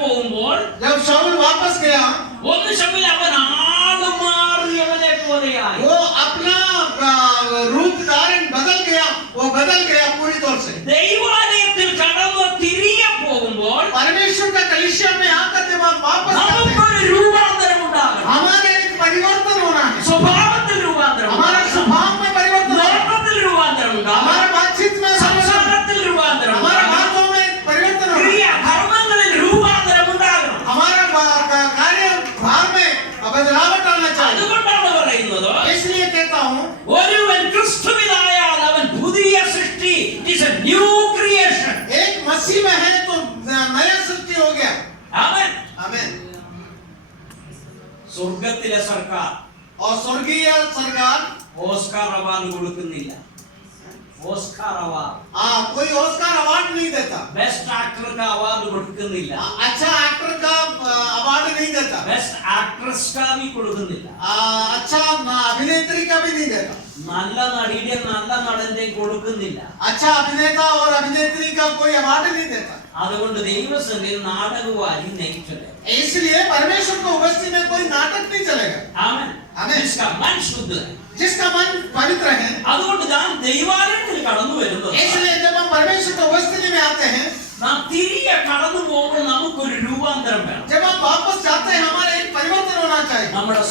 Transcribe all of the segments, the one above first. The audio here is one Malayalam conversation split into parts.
പോകുമ്പോൾ जब शाऊल वापस गया ഒന്ന് ശമൂവേൽ അവൻ ആളുമാറിയവനെ പോലെയായി. वो अपना रूप धारण बदल गया, वो बदल गया पूरी तौर से. ദൈവാലയത്തിൽ കടന്നു തിരികെ പോകുമ്പോൾ परमेश्वर का कलीसिया में आकर जब हम वापस आते हैं നമുക്കൊരു രൂപാന്തരം ഉണ്ടാകണം. हमारे एक परिवर्तन होना है. സ്വഭാവത്തിൽ രൂപാന്തരം हमारे ഉണ്ടാകണം. स्वभाव में परिवर्तन होना है. നോട്ടത്തിൽ രൂപാന്തരം ഉണ്ടാകണം. हमारे बातचीत में സംസാരത്തിൽ രൂപാന്തരം हमारे ഉണ്ടാകണം. बातों में परिवर्तन होना है. ക്രിയാകർമ്മങ്ങളിൽ രൂപാന്തരം ഉണ്ടാകണം. हमारा कार्य भाव में बदलावट आना चाहिए. അതുകൊണ്ടാണ് പറയുന്നത് इसलिए कहता हूँ ഒരുവൻ ക്രിസ്തുവിലായാൽ അവൻ പുതിയ സൃഷ്ടി. It is a new creation. एक मसीह में है तो नया सृष्टि हो गया. ആമേൻ. आमीन. സ്വർഗ്ഗത്തിലെ സർക്കാർ और स्वर्गीय सरकार ഓസ്കാർ അവാർഡ് കൊടുക്കുന്നില്ല. ഓസ്കാർ അവാർഡ് कोई ऑस्कर अवार्ड नहीं देता. बेस्ट एक्टर का अवार्ड കൊടുക്കുന്നില്ല. अच्छा एक्टर का अवार्ड नहीं देता. बेस्ट एक्ट्रेस का भी കൊടുക്കുന്നില്ല. अच्छा अभिनेत्री का भी नहीं देता. നല്ല നടിയുടെ നല്ല നടന്റെ കൊടുക്കുന്നില്ല. अच्छा अभिनेता और अभिनेत्री का कोई अवार्ड नहीं देता. അതുകൊണ്ട് ദൈവസന്നിധിയിൽ നാടകവാരി നയിച്ചത്. इसलिए परमेश्वर को उपस्थिति में कोई नाटक नहीं चलेगा. ആമേൻ. आमीन. इसका मन शुद्ध है. जिसका मन पवित्र है. അതുകൊണ്ട് നാം ദൈവാലയത്തിൽ കടന്നു വരുന്നത് इसलिए जब हम परमेश्वर की उपस्थिति में आते हैं നാം തിരികെ കടന്നു പോകുമ്പോൾ നമുക്കൊരു രൂപാന്തരം വേണം. जब हम वापस जाते हैं हमारे एक परिवर्तन होना चाहिए. നമ്മുടെ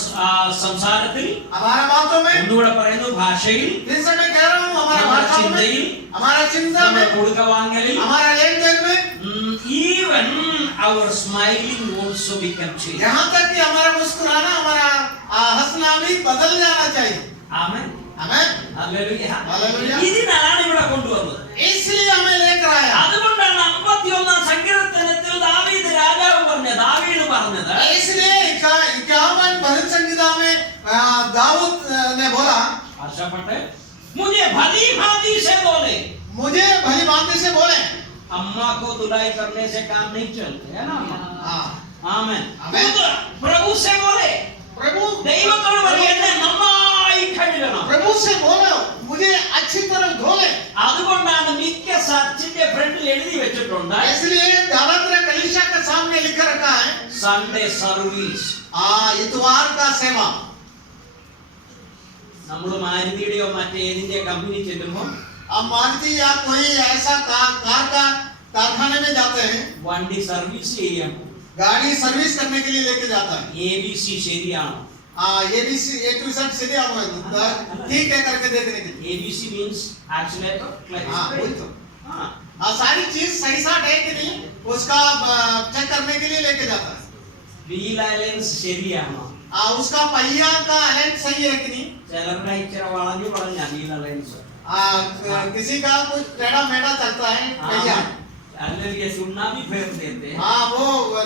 സംസാരത്തിൽ, हमारा बातों में, ഒന്നുകൂടെ പറയുന്നു, ഭാഷയിൽ, जिस समय कह रहा हूँ हमारा भाषा में, हमारा चिंता में, കൊടുക്ക വാങ്ങലിൽ, हमारा लेन देन में, even our smiling also become change. यहाँ तक कि हमारा मुस्कुराना, हमारा हंसना भी बदल जाना चाहिए. ആമേൻ. आमीन. ഹല്ലേലൂയ. ഹല്ലേലൂയ. ഇതിനാണ് ഇവിടെ കൊണ്ടുവന്നത്. इसलिए हमें लेकर आया. അതുകൊണ്ടാണ് 51-ാം സങ്കീർത്തനത്തിൽ ദാവീദ് രാജാവ് പറഞ്ഞത്, ദാവീദ് പറഞ്ഞത്, इसलिए 51 भजन संहिता में दाऊद ने बोला, आशापट्टे मुझे भली भांति से बोले. मुझे भली भांति से बोले. अम्मा को धुलाई करने से काम नहीं चलते, है ना? हाँ. आमीन. आमीन. प्रभु से बोले, प्रभु ദൈവത്തോട് പറയുന്നത് നന്നായി കഴുകണം. प्रभु से बोलो, मुझे अच्छी तरह धो ले. അതുകൊണ്ടാണ് മിക്ക ചർച്ചിന്റെ ഫ്രണ്ടിൽ എഴുതി വെച്ചിട്ടുണ്ട്, इसलिए ज्यादातर कलीसिया के सामने लिख रखा है സൺഡേ സർവീസ്. इतवार का सेवा. നമ്മൾ മാരുതിയുടെയോ മറ്റേതിന്റെ കമ്പനി ചെല്ലുമ്പോൾ अब मारुति या कोई ऐसा कार का कारखाने में जाते हैं, വണ്ടി സർവീസ് ചെയ്യാൻ പോകും. गाड़ी सर्विस करने के लिए लेके जाता है. ABC ശരിയാണോ? ABC A to Z सीधे आप ठीक है करके दे देने के लिए. ABC means accelerator, clutch, हाँ वही brake. तो. हाँ. सारी चीज सही साथ है कि नहीं उसका चेक करने के लिए लेके जाता है. വീൽ അലയൻസ് ശരിയാണോ? उसका पहिया का अलाइन सही है कि नहीं. ചിലരുടെ ഇച്ചിരി വളഞ്ഞു വളഞ്ഞ വീൽ അലയൻസ്. किसी का कुछ टेढ़ा मेढ़ा चलता है पहिया. അല്ലെങ്കിൽ चुना भी फेर देते हैं. वो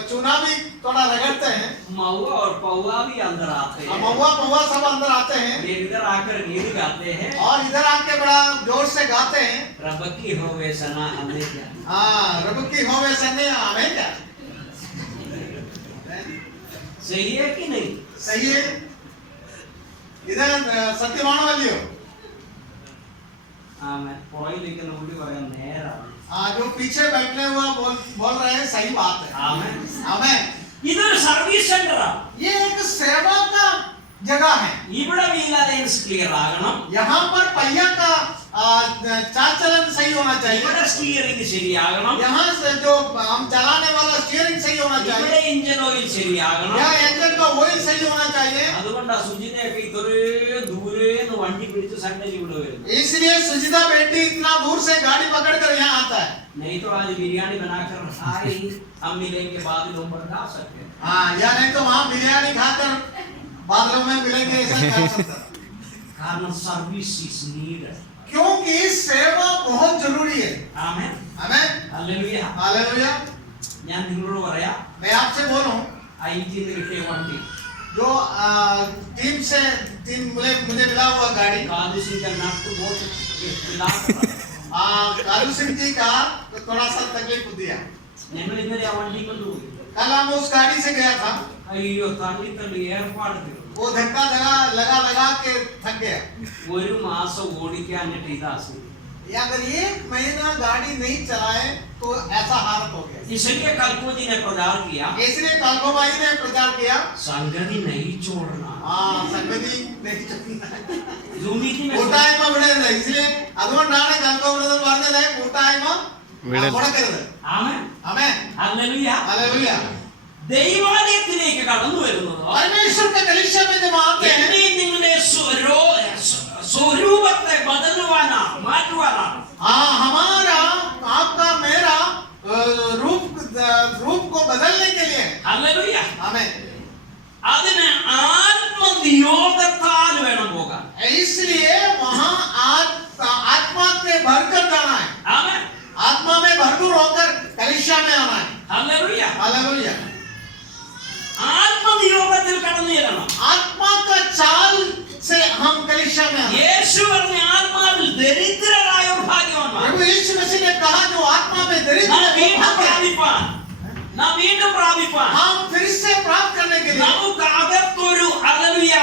चूना भी थोड़ा रगड़ते हैं. महुआ और पौआ भी अंदर आते हैं. महुआ सब अंदर आते हैं ये इधर आकर गीत गाते हैं, और इधर आके बड़ा जोर से गाते हैं. रब की होवे सना हमें क्या. रब की होवे सने हमें क्या. सही है कि नहीं? सही है. इधर सत्यवान वाली हो. हाँ, मैं पढ़ाई लेकिन उल्टी പറയാൻ നേരാണ്. जो पीछे बैठने हुआ बोल रहे हैं सही बात है. आमेन. आमेन. ഇതൊരു സർവീസ് സെന്ററാണ്. ये एक सेवा का जगह है. ഇവിടെ വീൽ അലയൻസ് ക്ലിയർ ആകണം. यहाँ पर पहिया का चाल चलन सही होना चाहिए. ഇവിടെ സ്റ്റിയറിംഗ് ശരിയാകണം. यहाँ से जो हम चलाने वाला स्टीयरिंग सही होना चाहिए. ഇവിടെ എഞ്ചിൻ ഓയിൽ ശരിയാകണം. यहाँ इंजन का ऑयल सही होना चाहिए. അതുകൊണ്ടാ സുജിതയൊക്കെ ഇത്രേ ദൂരേന്ന് വണ്ടി പിടിച്ച് സൺഡേ ഇവിടെ വരുന്നത്. इसलिए सुजिता बेटी इतना दूर से गाड़ी पकड़कर यहाँ आता है. नहीं तो आज बिरयानी बनाकर खाए हम मिलेंगे बाद में ऊपर खा सकते हैं. या नहीं तो वहाँ बिरयानी खाकर बादलों में मिलेंगे ऐसा कर सकता है. कारण सर्विस इज नीडेड. क्योंकि सेवा बहुत जरूरी है. आमेन. आमेन. हालेलुया. हालेलुया. ഞാൻ നിങ്ങളോട് പറയാം, मैं आपसे बोलूं ഐറ്റിന്ന് കിട്ടിയ വണ്ടി जो टीम से मुझे मिला हुआ गाड़ी കാലുസിന്റെ നട്ട് ബോട്ട് कालू सिंह जी का थोड़ा सा तकलीफ दिया. ഞങ്ങൾ ഇന്നലെ ആ വണ്ടി കൊണ്ടുപോയി. कल हम उस गाड़ी से गया था. അയ്യോ തള്ളി തള്ളി ഏർപ്പാട് തീർന്നു. वो धक्का लगा के थक गया. ഒരു മാസം ഓടിക്കാനിട്ട് ഇതാ अगर 1 महीना गाड़ी नहीं चलाए तो ऐसा हालत हो गया। इसलिए कल्पो जी ने प्रचार किया, इसलिए कालको भाई ने प्रचार किया, संगति नहीं छोड़ना। സംഗതി नहीं छोड़ना। യൂണിറ്റി കൂട്ടായ്മ വിടരുത്. इसलिए അതുകൊണ്ടാണ് കാൽക്കോ ബ്രദർ പറഞ്ഞത് കൂട്ടായ്മ മുടക്കരുത്. ആമേൻ. ആമേൻ. ഹല്ലേലൂയ. हालेलुया. ദൈവാലയത്തിലേക്ക് കടന്നു വരുന്നത് परमेश्वर के कलीसिया में जब आते हैं, നിങ്ങളുടെ സ്വരൂപത്തെ ബദലുവാനാണ്, മാറ്റുവാനാണ്. हमारा आपका मेरा रूप को बदलने के लिए। ഹല്ലേലൂയ. आमेन. അതിന് ആത്മനിയോഗത്താൽ വേണം പോകാൻ. इसलिए वहाँ आत्मा से भरकर जाना है. ആമേൻ. आत्मा में भरपूर होकर कलीसिया में आना है. ഹല്ലേലൂയ. हालेलुया. ആത്മനിയോഗത്തിൽ കടന്നു ചെല്ലണം. आत्मा का चाल से हम कलीसिया में आना. യേശു പറഞ്ഞ ആത്മാവിൽ ദരിദ്രരായ ഭാഗ്യവാന്മാർ. प्रभु यीशु मसीह ने कहा जो आत्मा में दरिद्र നാം है, വീണ്ടും वो भाग्य है. പ്രാപിപ്പാൻ, നാം വീണ്ടും പ്രാപിപ്പാൻ हम फिर से प्राप्त करने के लिए നമുക്ക് അകത്തൊരു ഹല്ലേലൂയ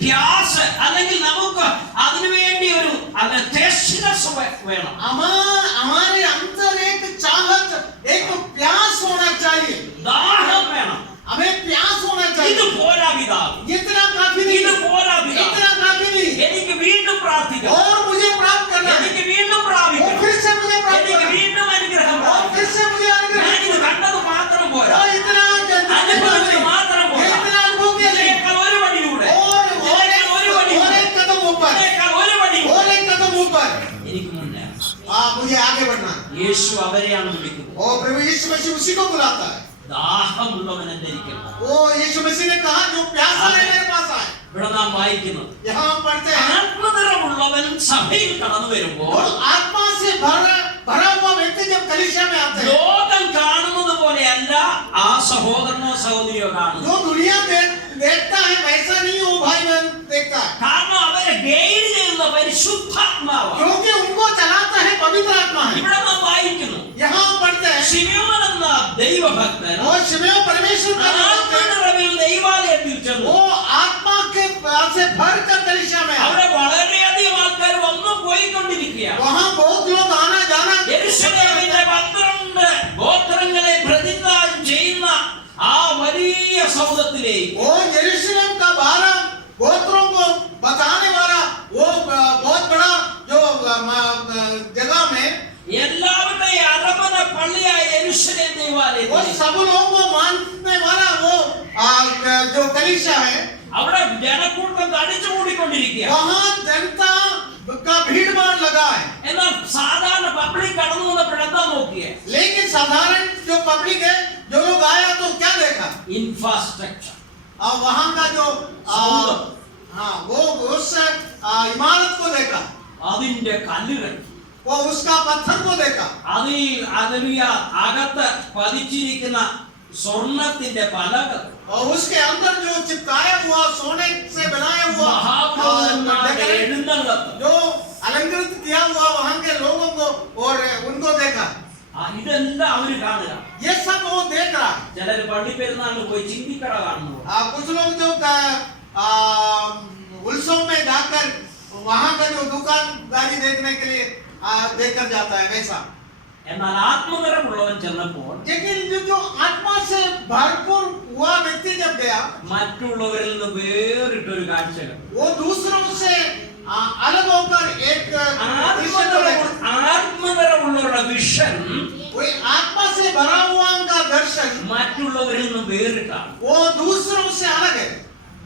പ്യാസ് അല്ലെങ്കിൽ നമുക്ക് അതിനുവേണ്ടി ഒരു തേഷ്ണസ് വേണം. हमारे अंदर एक चाहत, एक प्यास होना चाहिए. ദാഹം വേണം. हमें प्यास होना ഇത് चाहिए. പോരാ പിതാവ്, इतना काफी नहीं. ഇത് പോരാ പിതാവ്, इतना काफी नहीं. എനിക്ക് വീണ്ടും പ്രാർത്ഥിക്കണം, और मुझे प्राप्त करना है. എനിക്ക് വീണ്ടും और പ്രാപിക്കണം, फिर से मुझे प्राप्त എനിക്ക് करना है. വീണ്ടും അനുഗ്രഹം और फिर പ്രാപിക്കണം. से मुझे अनुग्रह. ഞാനിത് കണ്ടത് മാത്രം പോരാ, और इतना അനുഭവത്തിന് മാത്രം ये പോരാ, इतना अनुभव के लिए ഇതിനേക്കാൾ ഒരു പടിയൂടെ, और ഇതിനേക്കാൾ ഒരു പടിയൂടെ, एक कदम ऊपर, ഇതിനേക്കാൾ ഒരു പടിയൂടെ और एक कदम ऊपर. എനിക്ക് മുന്നേ. मुझे आगे बढ़ना है. യേശു അവരെയാണ് വിളിക്കുന്നത്. और प्रभु यीशु मसीह उसी को बुलाता है. ദാഹമുള്ളവനെ ധരിക്കണം. वो यीशु मसीह ने कहा जो प्यासा है मेरे पास आए. ഇവിടെ നാം വായിക്കുന്നത് यहाँ हम पढ़ते हैं ആത്മനിറവുള്ളവൻ സഭയിൽ കടന്നു വരുമ്പോൾ और आत्मा से भरा हुआ व्यक्ति जब कलीसिया में आते हैं, ലോകം കാണുന്നത് പോലെയല്ല ആ സഹോദരനോ സഹോദരിയോ കാണുന്നത്. जो दुनिया देखता है वैसा नहीं वो भाई बहन देखता है. കാരണം അവരെ ഗൈഡ് ചെയ്യുന്ന പരിശുദ്ധാത്മാവാണ്. क्योंकि उनको चलाता है पवित्र आत्मा है. ഇവിടെ നാം വായിക്കുന്നു यहाँ हम पढ़ते हैं ശിമയോൻ എന്ന ദൈവഭക്തൻ वो शिमयोन परमेश्वर का जो भक्त है, ആത്മനിറവിൽ ദൈവാലയത്തിൽ ചെന്നു. वो आत्मा के से भर कर कलीसिया में आए. അവിടെ വളരെയധികം ആൾക്കാർ വന്നു പോയിക്കൊണ്ടിരിക്കുകയാണ്. वहाँ बहुत लोग आना जाना. യെരൂശലേമിന്റെ 12 ഗോത്രങ്ങളെ പ്രതിനിധാനം ചെയ്യുന്ന ആ വലിയ സൗധത്തിലേക്ക് वो यरूशलेम का 12 गोत्रों को बताने वाला वो बहुत बड़ा जो जगह में എല്ലാവരുടെയും അരമന പള്ളിയായ യെരൂശലേം वो ദേവാലയത്തിൽ सब लोगों को मानने वाला वो जो कलीसिया है, അവിടെ ജനക്കൂട്ടം തടിച്ചു കൂടിക്കൊണ്ടിരിക്കുക. वहाँ जनता का भीड़ भाड़ लगा है. എന്നാൽ സാധാരണ പബ്ലിക് കടന്നു വന്നപ്പോഴെന്താ നോക്കിയേ? लेकिन साधारण जो पब्लिक है, जो लोग आया तो क्या देखा? ഇൻഫ്രാസ്ട്രക്ചർ, और वहाँ का जो सौंदर्य। हाँ वो उस इमारत को देखा, അതിന്റെ കല്ലുകൾ, वो उसका पत्थर को देखा, അതിൽ അതിലുയ അകത്ത് പതിച്ചിരിക്കുന്ന സ്വർണത്തിന്റെ പലകൾ, और उसके अंदर जो चिपकाया हुआ सोने से बनाया हुआ മഹാപുരോഹിതന്മാരുടെ डेकोरेट, എഴുന്നള്ളത്ത്, जो अलंकृत किया हुआ वहाँ के लोगों को और उनको देखा. ഇതെല്ലാം അവര് കാണുക. ये सब वो देख रहा है. ചിലര് പള്ളി പെരുന്നാളിന് പോയി ചിന്തിക്കട കാണുന്നു. कुछ लोग जो उत्सव में जाकर वहाँ का जो दुकानदारी देखने के लिए देखकर जाता है वैसा. എന്നാൽ ആത്മനിറവുള്ളവൻ ചെന്നപ്പോൾ लेकिन जो आत्मा से भरपूर हुआ व्यक्ति जब गया, മറ്റുള്ളവരിൽ നിന്ന് വേറിട്ടൊരു കാഴ്ചകൾ, वो दूसरों से अलग होकर एक दृश्य को देखा. ആത്മനിറവുള്ളവരുടെ വിഷൻ वही आत्मा से भरा हुआ उनका दर्शन മറ്റുള്ളവരിൽ നിന്ന് വേറിട്ടാണ്. वो दूसरों से अलग है.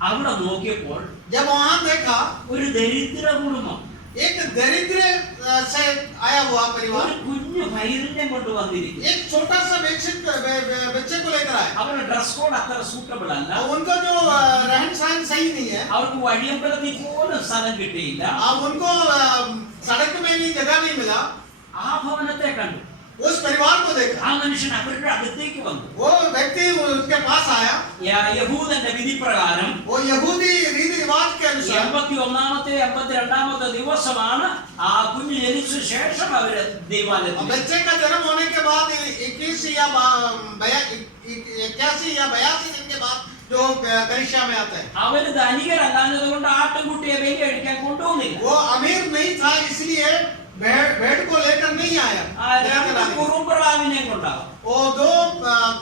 അവിടെ നോക്കിയപ്പോൾ जब वहाँ देखा ഒരു ദരിദ്ര കുടുംബം एक दरिद्र से आया हुआ परिवार ഒരു കുഞ്ഞു ഭൈരനെ കൊണ്ട് വന്നിരിക്കുന്നു. एक छोटा सा बच्चे को लेकर आए. അവരുടെ ഡ്രസ് കോഡ് അത്ര സൂട്ടബിൾ അല്ല. उनका जो रहन सहन सही नहीं है. അവർക്ക് വഴിയമ്പലത്തിൽ പോലും സ്ഥലം കിട്ടിയില്ല. उनको सड़क में भी जगह नहीं मिला. ആ ഭവനത്തെ കണ്ടു. उस परिवार को देखा. ആ മനുഷ്യൻ അവരുടെ അടുത്തേക്ക് വന്നു. वो व्यक्ति उसके पास आया. യഹൂദന്റെ വിധി പ്രകാരം वो यहूदी रीति रिवाज के अनुसार 81ാമത്തെ 82ാമത്തെ ദിവസമാണ് ആ കുഞ്ഞ് ജനിച്ച ശേഷം അവര് ദൈവാലയത്തിൽ. बच्चे का जन्म होने के बाद 81 या 81 या 82 दिन के बाद जो कलीसिया में आता है. അവര് ധനികരല്ലാഞ്ഞത് കൊണ്ട് ആട്ടുംകുട്ടിയെ ബലി കഴിക്കാൻ കൊണ്ടുവന്നില്ല. वो अमीर नहीं था इसलिए भेड़ को लेकर नहीं आया, ആ രണ്ട് കുറുപ്രാവിനെ കൊണ്ടാവും. वो दो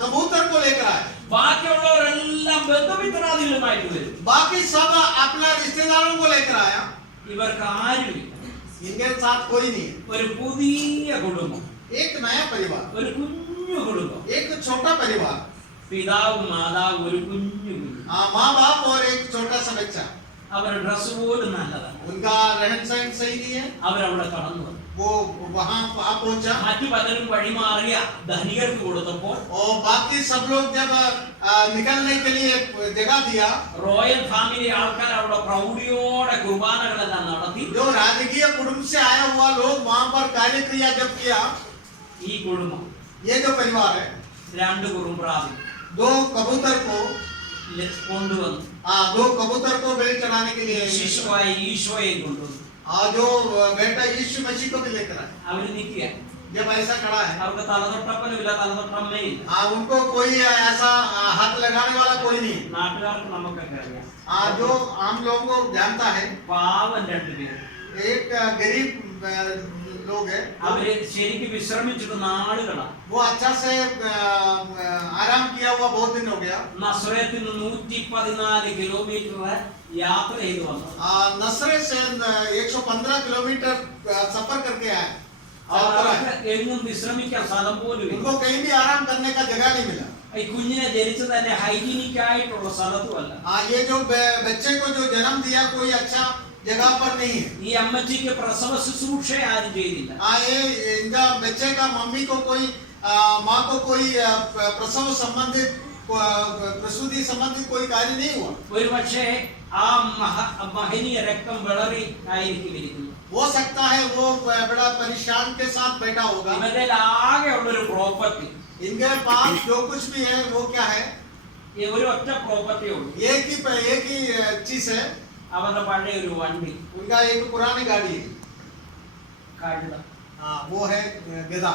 कबूतर को लेकर आया। ബാക്കിയുള്ളവരെല്ലാം ബന്ധുമിത്രാദികളുമായിട്ട് വരും. बाकी सब अपना रिश्तेदारों को लेकर आया। ഇവർക്ക് ആരുമില്ല. इनके साथ कोई नहीं है। ഒരു പുതിയ കുടുംബം, एक नया परिवार, ഒരു കുഞ്ഞു കുടുംബം. एक छोटा परिवार, പിതാവും മാതാവും ഒരു കുഞ്ഞു കുഞ്ഞു. माँ बाप और एक छोटा सा बच्चा। അവരുടെ ഡ്രസ് പോലും നല്ലതാണ്. उनका रहन सहन सही नहीं है। അവരവിടെ കടന്നു വന്നു. वो वहाँ पहुंचा മറ്റു പലരും വഴിമാറിയ ധനികർക്ക് കൊടുത്തപ്പോൾ और बाकी सब लोग जब निकलने के लिए जगह दिया, റോയൽ ഫാമിലി ആൾക്കാർ അവിടെ പ്രൗഢിയോടെ കുർബാനകളെല്ലാം നടത്തി. जो राजकीय कुटुंब से आया हुआ लोग वहाँ पर कार्यक्रिया जब किया, ഈ കുടുംബം ये जो परिवार है, രണ്ട് കുറുമ്പ്രാവിൽ दो कबूतर को കൊണ്ടുവന്നു. दो कबूतर को बेल चढ़ाने के लिए ശിശുവായ ഈശോയെ കൊണ്ടുവന്നു. जो बेटा यीशु मसीह को भी लेकर आए। അവര് നിൽക്കുക. जब ऐसा खड़ा है, അവർക്ക് തലതൊട്ടപ്പനുമില്ല, തലതൊട്ടമ്മയില്ല. उनको कोई ऐसा हाथ लगाने वाला कोई नहीं। നാട്ടുകാർക്ക് നമുക്കൊക്കെ അറിയാം. जो आम लोगों को जानता है, പാവം രണ്ടുപേരും. एक गरीब लोग है, അവര് ശരിക്കും വിശ്രമിച്ചിട്ട് നാളുകളാണ്. वो अच्छा से आराम किया हुआ बहुत दिन हो गया। നസ്രയത്തിൽ നിന്ന് 114 കിലോമീറ്റർ യാത്ര ചെയ്തു വന്നു. नसरे से 115 किलोमीटर सफर करके आए। എങ്ങും വിശ്രമിക്കാൻ സ്ഥലം പോലും ഇല്ല. उनको कहीं भी आराम करने का जगह नहीं मिला। ഈ കുഞ്ഞിനെ ജനിച്ചത് തന്നെ ഹൈജീനിക് ആയിട്ടുള്ള സ്ഥലത്തുമല്ല. ये जो बच्चे को जो जन्म दिया कोई अच्छा जगह पर नहीं है। ഈ അമ്മച്ചിക്ക് പ്രസവ ശുശ്രൂഷ ആരും ചെയ്തില്ല. ये इनका बच्चे का मम्मी को कोई माँ को कोई प्रसव संबंधित प्रसूति संबंधित कोई कार्य नहीं हुआ। ഒരു പക്ഷേ ആ മഹനീയ രക്തം വിളറി ആയിരിക്കും ഇരിക്കുന്നത്. हो सकता है वो बड़ा परेशान के साथ बैठा होगा। ഇവരുടെ ആകെ ഉള്ളൊരു പ്രോപ്പർട്ടി, इनके पास जो कुछ भी है वो क्या है? ഒരു ഒറ്റ പ്രോപ്പർട്ടി ഉള്ളൂ. एक ही चीज है। അവരുടെ പഴയ ഒരു വണ്ടി, उनका एक पुरानी गाड़ी है। കഴുത. वो है गधा।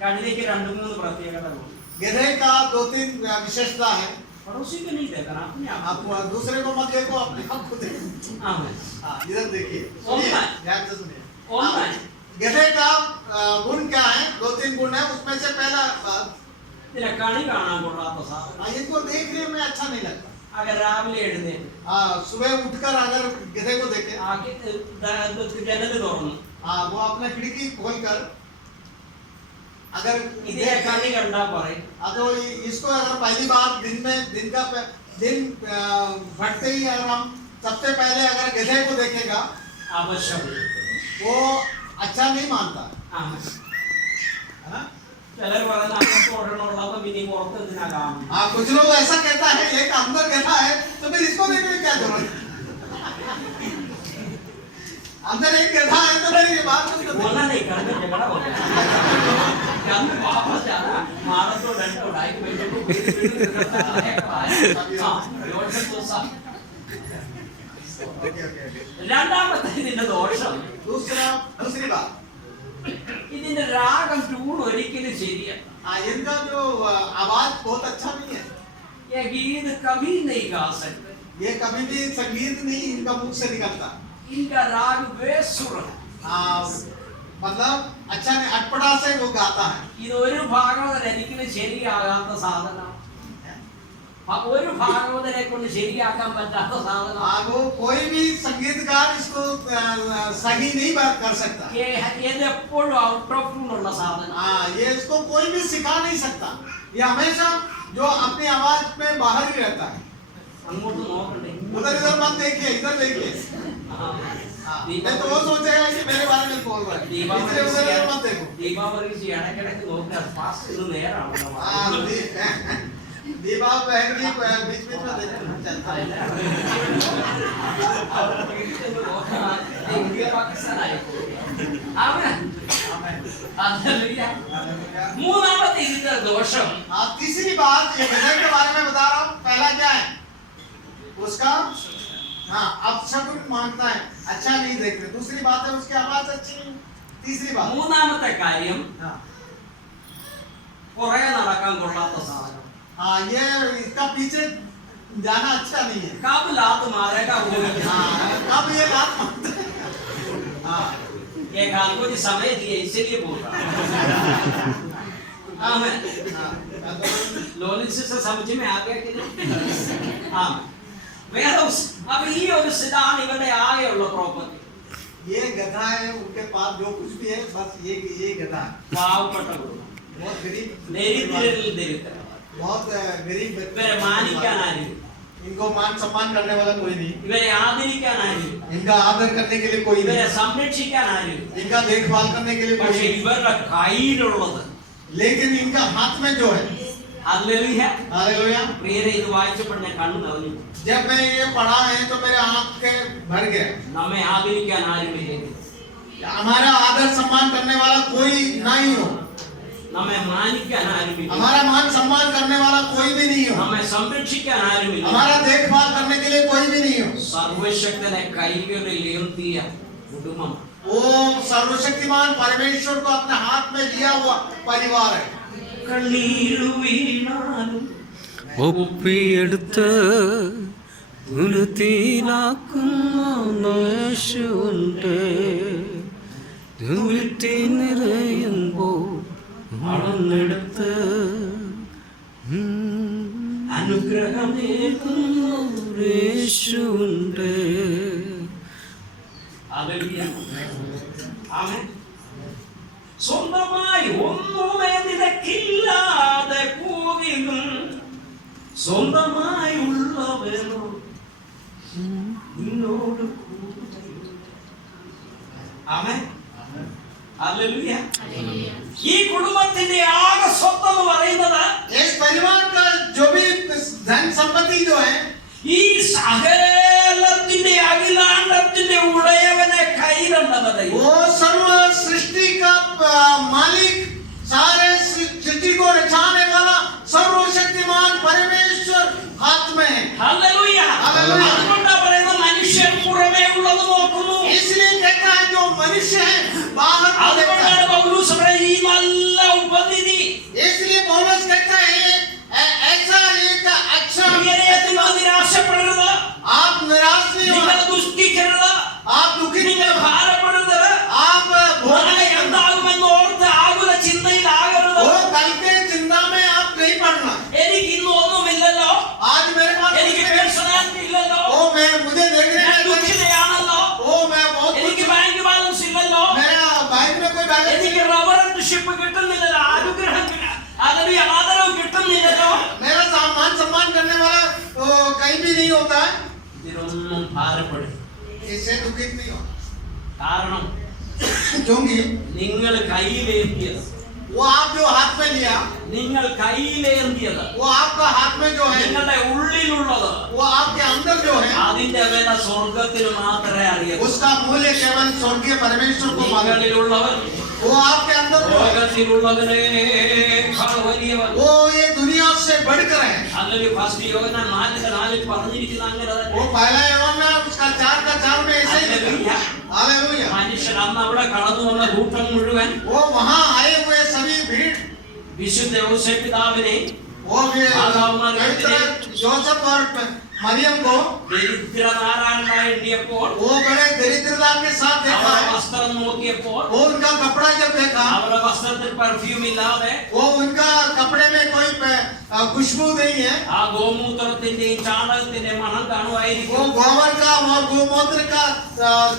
കഴുതയ്ക്ക് 2-3 പ്രത്യേകതകളുണ്ട്. गधे का 2-3 विशेषता है। पड़ोसी को नहीं देखना, अपने आप आप दूसरे को मत देखो, अपने आप को देखो। आमेन. इधर देखिए, ओमन. ध्यान से सुनिए। ओमन. गधे का गुण क्या है? 2-3 गुण है, उसमें से पहला बात, ഇതിനെ കണി കാണാൻ കൊള്ളാത്ത സാധനം. इनको देखने में अच्छा नहीं लगता। अगर രാവിലെ എഴുന്നേറ്റ് सुबह उठकर अगर गधे को देखे, ജനല് തുറന്നു वो अपना खिड़की खोलकर अगर ഇതിനെ കണി കണ്ടാ പറയും, तो इसको अगर पहली बार दिन फटते ही अगर हम सबसे पहले अगर गधे को देखेगा, അപശം. वो अच्छा नहीं मानता ആമേൻ. है ना? ചിലർ പറയുന്ന അകത്ത് ഒരെണ്ണമുള്ളപ്പോ ഇനി പുറത്ത് എന്തിനാ കാണും. कुछ लोग ऐसा कहता है, एक अंदर गधा है तो फिर इसको देखने की क्या जरूरत है? अंदर एक गधा है तो फिर ये बात उसको देखो। ഒന്നാ കണ്ട് ജഗട പോലെ രണ്ട് വാപ്പസ് ആണ് മാറത്തോ രണ്ടോ ഉണ്ടായി രണ്ടാമത്തെ ഇതിന്റെ ദോഷം, दूसरी बात, ഇതിന്റെ രാഗം ട്യൂൺ ഒരിക്കലും ശരിയല്ല. इनका जो आवाज बहुत अच्छा नहीं है। ये गीत कभी नहीं गा सकते. ये कभी भी संगीत नहीं इनका मुख से निकलता। इनका राग बेसुर है. मतलब अच्छा नहीं, अटपटा से वो गाता है। ഇത് ഒരു ഭാഗവതൻ ഒരിക്കലും ശരിയാകാത്ത സാധനം, ഒരു ഭാഗവതനെ കൊണ്ട് ശരിയാക്കാൻ പറ്റാത്ത സാധനം. वो कोई भी संगीतकार इसको सही नहीं बात कर सकता। ഇത് എപ്പോഴും ഔട്ട് ഓഫ് ट्यून ഉള്ള സാധനം. ये इसको कोई भी सिखा नहीं सकता। ये हमेशा जो अपनी आवाज में बाहर ही रहता है। അങ്ങോട്ട് നോക്കണ്ടേ. उधर इधर मत देखिए, इधर देखिए। नहीं तो वो सोचेगा कि मेरे बारे में बोल रहा है। इधर उधर मत देखो। ദീപാവലി ഇടയ്ക്കിടയ്ക്ക് നോക്കുക, ഫാസ്റ്റ് ഇത് നേരാണല്ലോ. दीपा बहन की बीच बीच में देखो चलता है। മൂന്നാമത്തെ ഇതിന്റെ ദോഷം, तीसरी बात ये गधे के बारे में बता रहा हूँ। पहला क्या है उसका, अपशकुन मांगता है, अच्छा नहीं देखते। दूसरी बात है उसकी आवाज अच्छी नहीं। तीसरी बात, മൂന്നാമത്തെ കാര്യം, പുറകെ നടക്കാൻ കൊള്ളാത്ത സാധനം. ये इसका पीछे जाना अच्छा नहीं है। कब लात मारेगा वो कब ये लात मारता है। एक आदमी को समय दिए इसलिए बोल रहा हाँ मैं ലോലിൻസ് समझ में आ गया कि नहीं हाँ വേറെ अब ये और सिद्धांत इवने आगे उള്ള प्रॉपर्टी ये गधा है, उनके पास जो कुछ भी है बस ये गधा है। പാവപ്പെട്ട बहुत गरीब बहुत गरीब ഇവരെ മാനിക്കാൻ ആരും इनको मान सम्मान करने वाला कोई नहीं, ഇവരെ ആദരിക്കാൻ ആരും इनका आदर करने के लिए कोई ഇവരെ नहीं, സംരക്ഷിക്കാൻ ആരും इनका देखभाल करने के लिए कोई പക്ഷേ नहीं। ഇവരുടെ കയ്യിലുള്ളത് लेकिन इनका हाथ में जो है, ഹല്ലേലൂയ हालेलुया, പ്രിയരെ ഇത് വായിച്ചപ്പോൾ ഞാൻ കണ്ണു നിറഞ്ഞു जब मैं ये पढ़ा है तो मेरे आंख के भर गए। നമ്മെ ആദരിക്കാൻ ആരുമില്ലെങ്കിൽ हमारा आदर सम्मान करने वाला कोई नहीं हो, നമ്മെ മാനിക്കാൻ ആരുമില്ല हमारा मान सम्मान करने वाला कोई भी नहीं हो, നമ്മെ സംരക്ഷിക്കാൻ ആരുമില്ല हमारा देखभाल करने के लिए कोई भी नहीं हो। സർവശക്തനെ കൈകളിൽ ഏന്തിയ കുടുംബം वो सर्वशक्तिमान परमेश्वर को अपने हाथ में लिया हुआ परिवार है। കണ്ണീരു വീണാലും ഒപ്പിയെടുത്ത് തുരുത്തിയിലാക്കുന്ന യേശുവുണ്ട്. തുരുത്തി നിറയുമ്പോൾ അളന്നെടുത്ത് അനുഗ്രഹമേകുന്നു യേശുവുണ്ട്. ഹല്ലേലൂയ ആമേൻ സ്വന്തമായി ഒന്നുമേ നിനക്കില്ലാതെ പോകിലും സ്വന്തമായി ഉള്ളവരോ നിന്നോട് ആമേൻ ഹല്ലേലൂയ ഈ കുടുംബത്തിന്റെ ആകെ സ്വത്ത് എന്ന് പറയുന്നത് इस परिवार का जो भी धन संपत्ति जो है, ഈ സകലത്തിന്റെ അഖിലാണ്ടത്തിന്റെ ഉടയവനെ കയ്യിലുണ്ടത് वो सर्व सृष्टि का मालिक, सारे सृष्टि को रचाने वाला सर्वशक्तिमान परमेश्वर हाथ में है। Hallelujah hallelujah. അതുകൊണ്ടാ പറയുന്നത് മനുഷ്യൻ പുറമേ ഉള്ളത് നോക്കുന്നു इसलिए कहता है जो मनुष्य है बाहर को देखता അതുകൊണ്ടാണ് है। പൗലോസ് പറയുന്നത് ഈ നല്ല ഉപനിധി इसलिए पौलुस कहता है ऐसा एक अच्छा, പ്രിയരെ, നിങ്ങൾ നിരാശപ്പെടരുത്, आप निराश नहीं നിങ്ങൾ हो, ദുഃഖിക്കരുത്, आप दुखी നിങ്ങൾ नहीं हो, ഭാരപ്പെടരുത്, आप നാളെ എന്താകുമെന്ന് ഓർത്ത് ആകുല ചിന്തയിലാകരുത്. वो कल के चिंता में आप नहीं पड़ना। എനിക്ക് ഇന്ന് ഒന്നുമില്ലല്ലോ, आज मेरे पास എനിക്ക് പേഴ്സണാലിറ്റി ഇല്ലല്ലോ, ओ मैं मुझे देखने ഞാൻ में ദുഃഖിതയാണല്ലോ, ओ मैं बहुत എനിക്ക് ബാങ്ക് ബാലൻസ് ഇല്ലല്ലോ, मेरा बैंक में कोई बैलेंस എനിക്ക് റവറൻഷിപ്പ് കിട്ടുന്നില്ലല്ലോ, അനുഗ്രഹം അല്ലെങ്കിൽ ആദരവ് കിട്ടുന്നില്ലല്ലോ. मेरा मान सम्मान करने वाला कहीं भी नहीं होता है। ഇതിനൊന്നും ഭാരപ്പെടും. इससे दुखित नहीं हो, കാരണം क्योंकि നിങ്ങൾ കയ്യിലേന്തിയത്, वो आप जो हाथ में लिया, നിങ്ങൾ കയ്യിലേന്തിയത്, वो आपका हाथ में जो है, നിങ്ങളുടെ ഉള്ളിലുള്ളത്, वो आपके अंदर जो है, അതിന്റെ വില സ്വർഗത്തിൽ മാത്രമേ അറിയൂ. उसका मूल्य केवल स्वर्गीय परमेश्वर को मालूम है। നിങ്ങളിലുള്ളവൻ वो आपके अंदर जो है, ലോകത്തിലുള്ളവനേക്കാൾ വലിയവൻ. वो ये दुनिया से बढ़कर है। അല്ലെങ്കിൽ ഫസ്റ്റ് യോഹന്നാൻ 4:4 പറഞ്ഞിരിക്കുന്ന അങ്ങനെ തന്നെ. वो पहला यूहन्ना उसका 4:4 में ऐसे ही लिखा। हालेलुया। മനുഷ്യൻ അന്ന് അവിടെ കടന്നു വന്ന കൂട്ടം മുഴുവൻ वो वहाँ आए हुए सभी भीड़, വിശുദ്ധ യോസേഫ് പിതാവിനെ वो भी पवित्र जोसेफ और मरियम को ദരിദ്രനാരായണനായി എണ്ണിയപ്പോൾ, वो बड़े दरिद्रता के साथ देखा അവരുടെ है। വസ്ത്രം നോക്കിയപ്പോൾ, वो उनका कपड़ा जब देखा, അവരുടെ വസ്ത്രത്തിൽ പെർഫ്യൂം ഇല്ലാതെ वो उनका कपड़े में कोई खुशबू नहीं है, ആ ഗോമൂത്രത്തിന്റെയും ചാണകത്തിന്റെ മണം കാണുമായിരിക്കും. वो गोबर का और गोमूत्र का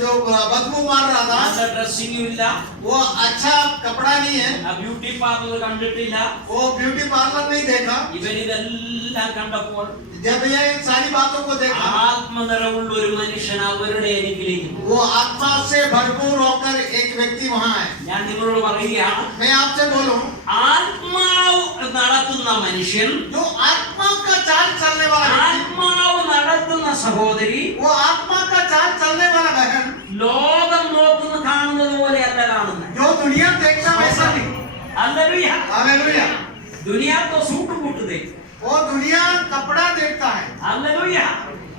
जो बदबू मार रहा था, നല്ല ഡ്രസ്സിംഗും ഇല്ല, वो अच्छा कपड़ा नहीं है, ആ ബ്യൂട്ടി പാർലർ കണ്ടിട്ടില്ല. वो ब्यूटी पार्लर नहीं देखा। ഇവരിതെല്ലാം കണ്ടപ്പോൾ जब ये इन सारी बातों को देखा, ആത്മനിറവുള്ള ഒരു മനുഷ്യൻ അവരുടെ അരികിലേക്ക് പോയി. वो आत्मा से भरपूर होकर एक व्यक्ति वहाँ है। ഞാൻ നിങ്ങളോട് പറയുകയാണ്, मैं आपसे बोलूं, ആത്മാവ് നടത്തുന്ന മനുഷ്യൻ, जो आत्मा का चाल चलने वाला व्यक्ति, ആത്മാവ് നടത്തുന്ന സഹോദരി, वो आत्मा का चाल चलने वाला बहन, ലോകം നോക്കുന്ന കാണുന്നത് പോലെയല്ല കാണുന്നത്. जो दुनिया देखता वैसा नहीं। ഹല്ലേലൂയ. हालेलुया। दुनिया तो सूट बूट देखते, वो दुनिया कपड़ा देखता है। Hallelujah,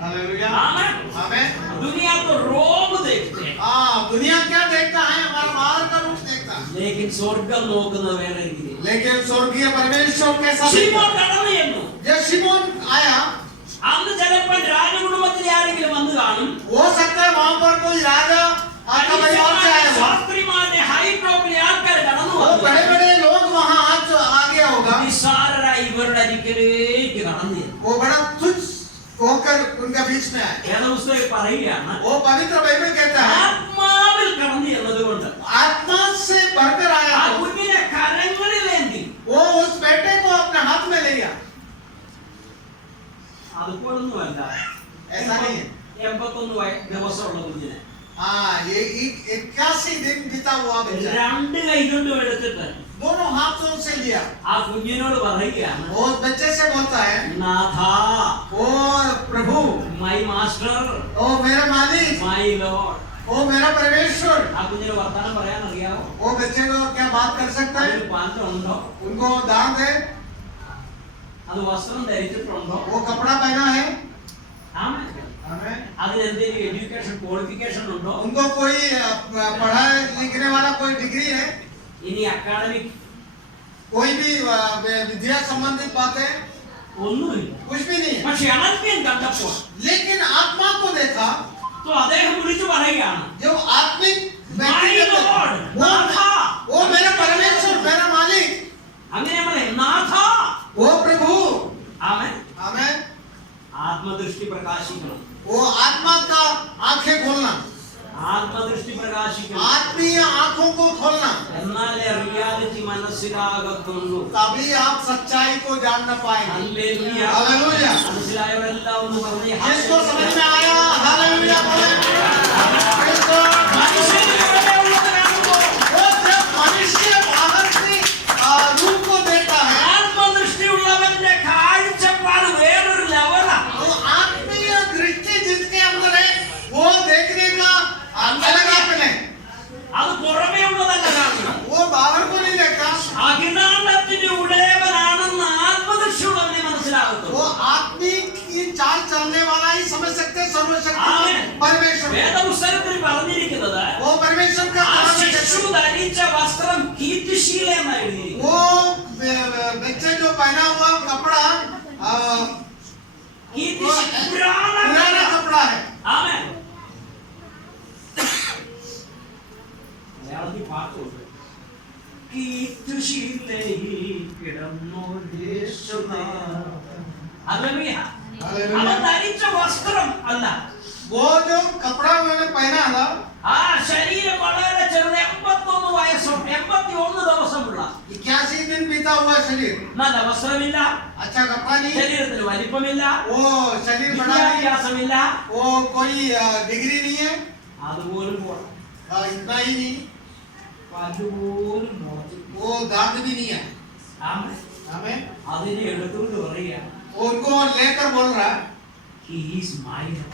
hallelujah. आमेन. आमेन। दुनिया तो रोब देखते हैं, हाँ, दुनिया क्या देखता है? हमारा बाहर का रूप देखता है, लेकिन സ്വർഗ്ഗം നോക്കുന്നത് വേറെ രീതിയിൽ. लेकिन स्वर्गीय परमेश्वर कैसा देखता ശിമോൻ है? കടന്നു ചെന്നു. जब शिमोन आया, അന്ന് ചിലപ്പോൾ രാജകുടുംബത്തിലെ ആരെങ്കിലും വന്ന് കാണും, हो सकता है वहां पर कोई राजा आपका परिवार से आया हो, ശാസ്ത്രിമാർ ഇവരുടെ അരികിലേക്ക് കടന്നു ചെന്നു. वो बड़ा तुच्छ होकर उनका बीच में आए। വേദപുസ്തകം പറയുകയാണ് वो पवित्र बाइबल कहता है ആത്മാവിൽ കടന്നു ചെന്നത് കൊണ്ട് आत्मा से भरकर ആ आया तो കുഞ്ഞിനെ കരങ്ങളിലേന്തി. वो उस बेटे को अपने हाथ में ले गया। അതുപോലൊന്നുമല്ല, ऐसा नहीं है। 81 ദിവസമുള്ള കുഞ്ഞിനെ हाँ, ये 81 दिन बीता हुआ बच्चा രണ്ട് കൈ കൊണ്ടും എടുത്തിട്ട് दोनों हाथों से लिया। ആ കുഞ്ഞിനോട് പറയുകയാണ്, वो बच्चे से बोलता है നാഥ, ओ प्रभु, മൈ മാസ്റ്റർ, ओ मेरा मालिक, മൈ ലോർഡ്. ओ मेरा परमेश्वर। ആ കുഞ്ഞിന് വർത്തമാനം പറയാൻ അറിയാമോ? वो बच्चे को क्या बात कर सकता है? അതിന് പാൻറ്റുണ്ടോ? उनको दान दे, അത് വസ്ത്രം ധരിച്ചിട്ടുണ്ടോ? वो कपड़ा पहना है, ആമേൻ. हमें അതിനെന്തെങ്കിലും എഡ്യൂക്കേഷൻ ക്വാളിഫിക്കേഷൻ ഉണ്ടോ? उनको कोई पढ़ा लिखने वाला कोई डिग्री है, ഇനി അക്കാഡമിക് कोई भी विद्या संबंधित बातें ഒന്നുമില്ല. कुछ भी नहीं है। പക്ഷെ ആത്മീയം കണ്ടപ്പോൾ लेकिन आत्मा को देखा तो അദ്ദേഹം വിളിച്ചു പറയുകയാണ്, जो आत्मिक My Lord, वो नाथा। वो मेरा परमेश्वर, मेरा मालिक, അങ്ങനെ പറയും, നാഥ. वो प्रभु। ആമേൻ. हमें ആത്മദൃഷ്ടി പ്രകാശിക്കണം. वो आत्मा का आंखें खोलना, ആത്മദൃഷ്ടി പ്രകാശിക്കണം. आत्मीय आंखों को खोलना, എന്നാലേ റിയാലിറ്റി മനസ്സിലാകത്തുള്ളൂ. तभी आप सच्चाई को जान पाएंगे। ഹല്ലേലൂയ. हालेलुया। മനസ്സിലായവരെല്ലാം ഒന്ന് പറഞ്ഞേ, जिसको समझ में आया हालेलुया बोले। जिसको മനുഷ്യന് ഇവിടെയുള്ളത് കാണുമ്പോൾ वो जब मनुष्य बाहर से रूप को देखता है, ആത്മദൃഷ്ടിയുള്ളവന്റെ കാഴ്ചപ്പാട് വേറൊരു ലെവലാണ്. वो आत्मीय दृष्टि जिसके अंदर है वो देखने का अलग आपन है। അത് പുറമേ ഉള്ളതല്ല കാണുന്നത്. वो बाहर को नहीं देखता, അഖിലാണ്ടത്തിന്റെ ഉടയവനാണെന്ന് ആത്മദൃഷ്ടിയുള്ളവനെ മനസ്സിലാകത്തുള്ളൂ. वो आत्मिक की चाल चलने वाला ही समझ सकते हैं। सर्वशक्ति आमीन। परमेश्वर, വേദപുസ്തകത്തിൽ പറഞ്ഞിരിക്കുന്നത് वो परमेश्वर का ആ नाम है। ശിശു ധരിച്ച വസ്ത്രം കീർത്തിശീല എന്നാണ് എഴുതിയിരിക്കുന്നത്. वो बच्चे जो पहना हुआ कपड़ा पुराना कपड़ा है। ആമേൻ. മലയാളത്തിൽ പാട്ടുണ്ട്, കീർത്തിശീലയിൽ കിടന്നോരേശുനാഥ. ഹല്ലേലൂയ. അവൻ ധരിച്ച വസ്ത്രം അല്ല, वो जो कपड़ा उन्होंने पहना था ആ ശരീരം വളരെ ചെറുത്. 81 വയസ്സും 81 ദിവസമുള്ള 81 दिन बीता हुआ शरीर, നല്ല വസ്ത്രമില്ല, अच्छा कपड़ा नहीं, ശരീരത്തിന് വലിപ്പമില്ല, वो शरीर बड़ा नहीं, വിദ്യാഭ്യാസമില്ല, वो कोई डिग्री नहीं है, അതുപോലും പോണം. इतना ही नहीं, അതുപോലും മുളച്ചു. वो दांत भी नहीं है। ആമേൻ. हमें അതിനെ എടുത്തുകൊണ്ട് പറയുകയാണ്, उनको लेकर बोल रहा है he is my Lord.